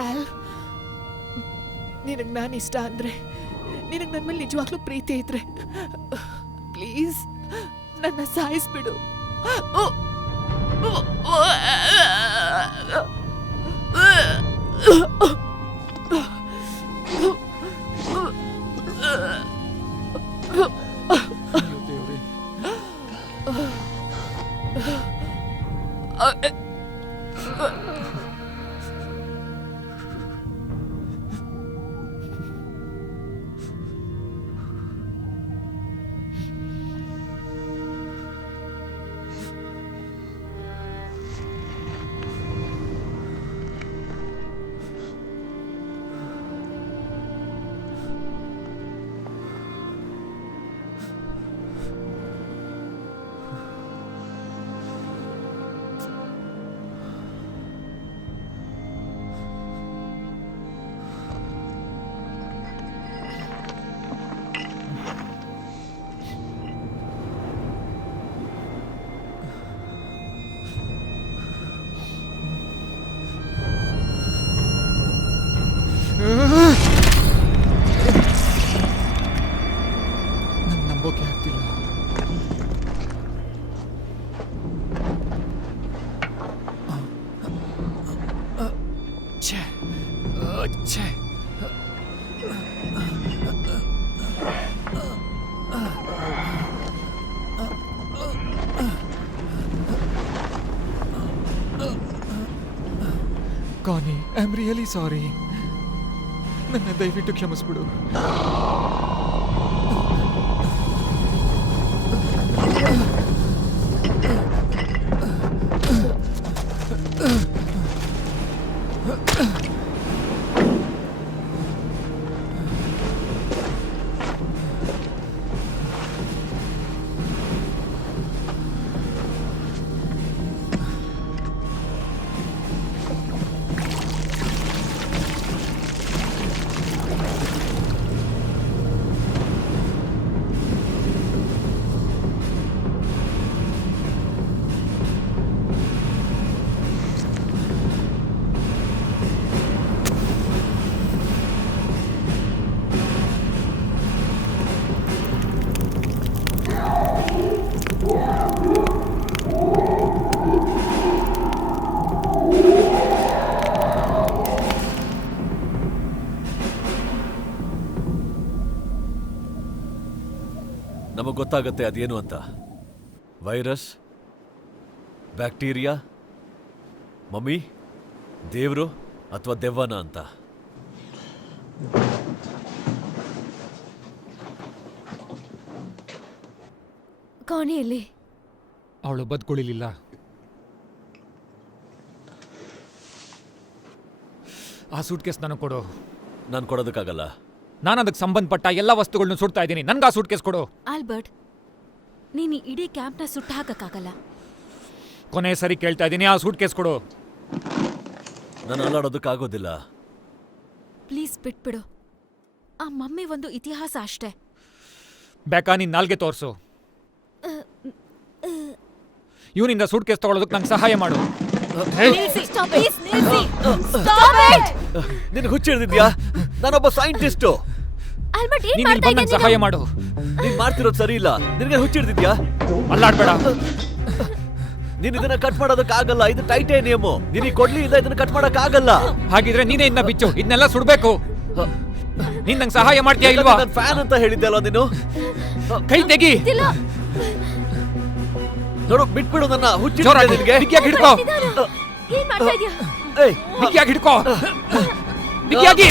ಆಲ್, ನಿನಗೆ ನಾನು ಇಷ್ಟ ಅಂದರೆ, ನಿನಗೆ ನನ್ನ ಮೇಲೆ ನಿಜವಾಗ್ಲೂ ಪ್ರೀತಿ ಇದ್ರೆ ಪ್ಲೀಸ್ ನನ್ನ ಸಾಯಿಸ್ಬಿಡು. ಕಾನಿ ಐ ಆಮ್ ರಿಯಲಿ ಸಾರಿ. ನನ್ನ ದಯವಿಟ್ಟು ಕ್ಷಮಿಸ್ಬಿಡು. ನಮಗೆ ಗೊತ್ತಾಗತ್ತೆ ಅದೇನು ಅಂತ. ವೈರಸ್, ಬ್ಯಾಕ್ಟೀರಿಯಾ, ಮಮ್ಮಿ, ದೇವ್ರು ಅಥವಾ ದೆವ್ವನ ಅಂತ. ಕಾಣಿಯಲ್ಲಿ ಅವಳು ಬದುಕುಳಿಲಿಲ್ಲ. ಆ ಸೂಟ್ ಕೇಸ್ ನನಗೆ ಕೊಡು. ನಾನು ಕೊಡೋದಕ್ಕಾಗಲ್ಲ. ನಾನು ಅದಕ್ಕೆ ಸಂಬಂಧಪಟ್ಟ ಎಲ್ಲ ವಸ್ತುಗಳನ್ನ ಸುಡ್ತಾ ಇದ್ದೀನಿ. ನನ್ಗೆ ಆ ಸೂಟ್ ಕೇಸ್ ಕೊಡು. ಆಲ್ಬರ್ಟ್, ನೀನು ಈ ಇಡೀ ಕ್ಯಾಂಪ್ನ ಸುಟ್ಟು ಹಾಕಕ್ಕಾಗಲ್ಲ. ಕೊನೆ ಸರಿ ಕೇಳ್ತಾ ಇದ್ದೀನಿ, ಆ ಸೂಟ್ ಕೇಸ್ ಕೊಡು. ನಾನು ಅಲ್ಲಾಡೋದಕ್ಕಾಗೋದಿಲ್ಲ. ಪ್ಲೀಸ್ ಬಿಟ್ಬಿಡು. ಆ ಮಮ್ಮಿ ಒಂದು ಇತಿಹಾಸ ಅಷ್ಟೇ. ಬೇಕಾ ನೀನ್ ನಾಲ್ಗೆ ತೋರ್ಸು. ಇವನಿಂದ ಸೂಟ್ ಕೇಸ್ ತಗೊಳ್ಳೋದಕ್ಕೆ ನಂಗೆ ಸಹಾಯ ಮಾಡು. ನಿನಗೆ ಹುಚ್ಚಿಡ್ದಿದ್ಯಾ? ನಾನೊಬ್ಬ ಸೈಂಟಿಸ್ಟು. ನೀನ್ ಇಲ್ಲಿ ಬಂದು ನಂಗೆ ಸಹಾಯ ಮಾಡು. ನೀನ್ ಮಾಡ್ತಿರೋದು ಸರಿ ಇಲ್ಲ. ನಿನಗೆ ಹುಚ್ಚಿಡ್ದಿದ್ಯಾ? ಅಲ್ಲಾಡ್ಬೇಡ. ನೀನ್ ಇದನ್ನ ಕಟ್ ಮಾಡೋದಕ್ಕಾಗಲ್ಲ. ಇದು ಟೈಟೇನಿಯಮ್. ನಿನಗೆ ಕೊಡ್ಲಿ ಇಲ್ಲ, ಇದನ್ನ ಕಟ್ ಮಾಡಕ್ಕಾಗಲ್ಲ. ಹಾಗಿದ್ರೆ ನೀನೇ ಇದನ್ನ ಬಿಚ್ಚು. ಇದನ್ನೆಲ್ಲ ಸುಡ್ಬೇಕು. ನೀನ್ ನಂಗೆ ಸಹಾಯ ಮಾಡ್ತೀಯಾ ಇಲ್ವಾ? ನಾನು ಫ್ಯಾನ್ ಅಂತ ಹೇಳಿದ್ದೆ ಅಲ್ವಾ ನೀನು? ಕೈ ತೆಗಿ. ನೋಡು, ಬಿಟ್ಬಿಡು ನನ್ನ. ಹುಚ್ಚಿಡ್ದಿದ್ಯಾ ನಿನಗೆ? ಬಿಗಿಯಾಗಿ ಹಿಡ್ಕೋ. ಏನ್ ಮಾಡ್ತಾ ಇದೀಯ? ಬಿಗಿಯಾಗಿ ಹಿಡ್ಕೋ. ಬಿಗಿಯಾಗಿ.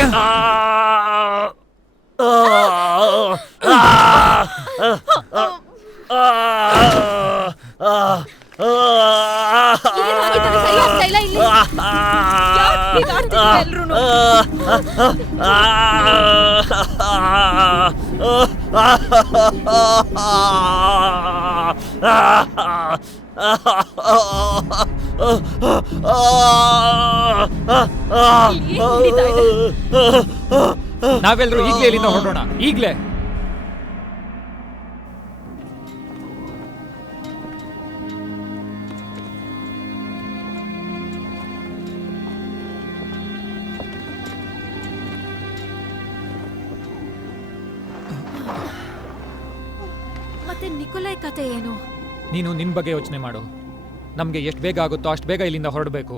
ನಾವೆಲ್ಲರೂ ಈಗಲೇ ಇಲ್ಲಿಂದ ಹೊರಡೋಣ. ಈಗಲೇ. ಮತ್ತೆ ನಿಕೋಲೈ ಕತೆ ಏನು? ನೀನು ನಿನ್ ಬಗ್ಗೆ ಯೋಚನೆ ಮಾಡು. ನಮ್ಗೆ ಎಷ್ಟು ಬೇಗ ಆಗುತ್ತೋ ಅಷ್ಟು ಬೇಗ ಇಲ್ಲಿಂದ ಹೊರಡಬೇಕು.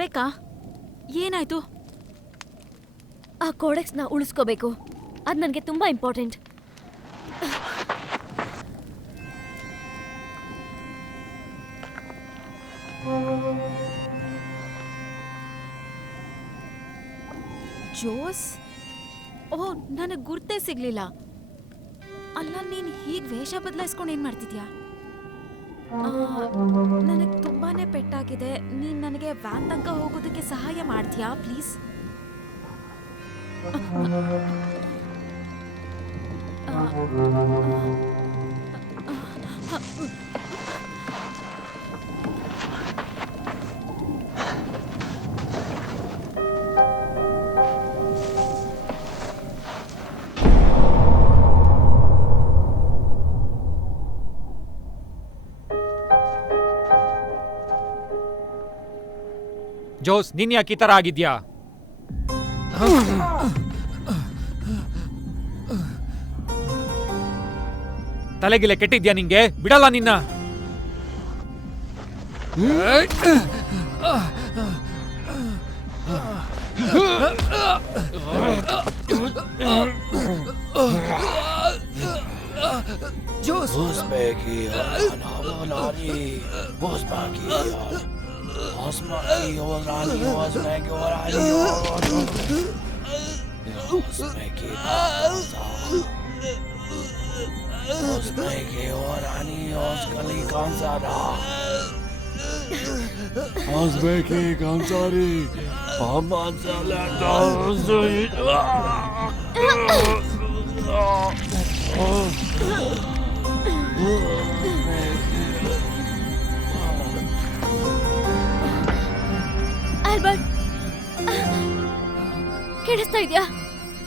ಬೇಕಾ? ಏನಾಯ್ತು? ಆ ಕೋಡೆಕ್ಸ್ನ ಉಳಿಸ್ಕೋಬೇಕು. ಅದು ನನಗೆ ತುಂಬಾ ಇಂಪಾರ್ಟೆಂಟ್. ಜೋಸ್? ಓ, ನನಗೆ ಗುರ್ತೇ ಸಿಗ್ಲಿಲ್ಲ. ಅಲ್ಲ, ನೀನು ಹೀಗೆ ವೇಷ ಬದಲಾಯಿಸ್ಕೊಂಡು ಏನ್ ಮಾಡ್ತಿದ್ಯಾ? ನನಗೆ ತುಂಬಾನೇ ಪೆಟ್ಟಾಗಿದೆ. ನೀನ್ ನನಗೆ ವ್ಯಾನ್ ತನಕ ಹೋಗೋದಕ್ಕೆ ಸಹಾಯ ಮಾಡ್ತೀಯಾ ಪ್ಲೀಸ್? ಜೋಸ್, ನೀನ್ ಯಾಕೆ ಈ ತರ ಆಗಿದ್ಯಾ? ತಲೆಗಿಲೆ ಕೆಟ್ಟಿದ್ಯಾ ನಿಂಗೆ? ಬಿಡಲ್ಲ ನಿನ್ನ. ಆಲ್ಬರ್ಟ್, ಕೇಳಿಸ್ತಾ ಇದ್ಯಾ?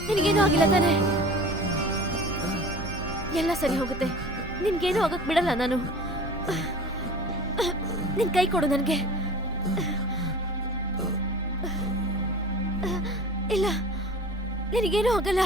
ನಿನಗೇನೂ ಆಗಿಲ್ಲ ತಾನೆ? ಎಲ್ಲ ಸರಿ ಹೋಗುತ್ತೆ. ನಿನ್ಗೇನೂ ಆಗಕ್ ಬಿಡಲ್ಲ ನಾನು. ನಿನ್ ಕೈ ಕೊಡು ನನಗೆ. ಇಲ್ಲ, ನಿನಗೇನೂ ಆಗಲ್ಲ.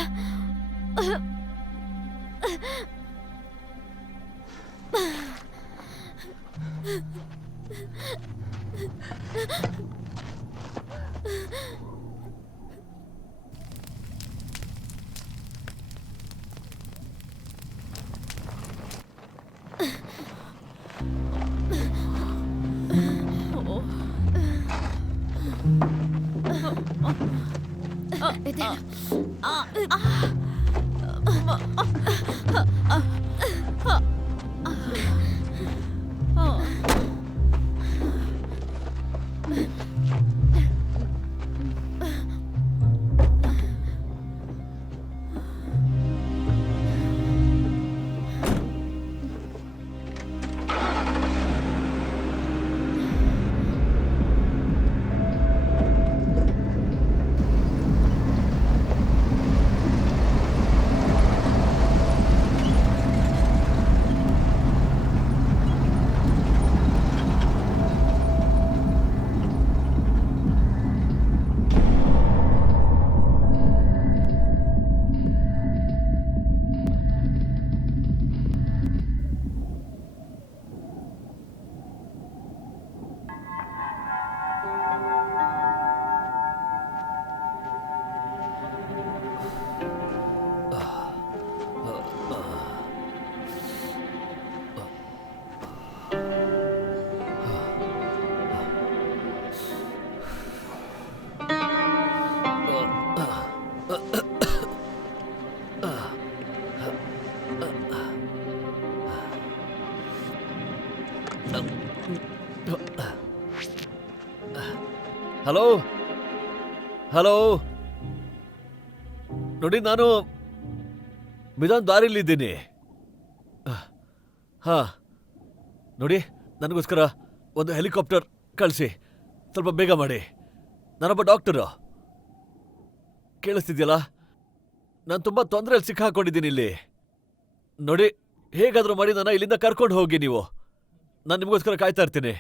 ಹಲೋ ಹಲೋ, ನೋಡಿ ನಾನು ಮಿದಾನ್ ದಾರಿಲಿದ್ದೀನಿ. ಹಾ ನೋಡಿ, ನನಗೋಸ್ಕರ ಒಂದು ಹೆಲಿಕಾಪ್ಟರ್ ಕಳಿಸಿ, ಸ್ವಲ್ಪ ಬೇಗ ಮಾಡಿ. ನಾನೊಬ್ಬ ಡಾಕ್ಟರು, ಕೇಳಿಸ್ತಿದ್ಯಲ್ಲ? ನಾನು ತುಂಬ ತೊಂದರೆಯಲ್ಲಿ ಸಿಕ್ಕಾಕೊಂಡಿದ್ದೀನಿ ಇಲ್ಲಿ. ನೋಡಿ, ಹೇಗಾದರೂ ಮಾಡಿ ನನ್ನ ಇಲ್ಲಿಂದ ಕರ್ಕೊಂಡು ಹೋಗಿ ನೀವು. ನಾನು ನಿಮಗೋಸ್ಕರ ಕಾಯ್ತಾ ಇರ್ತೀನಿ.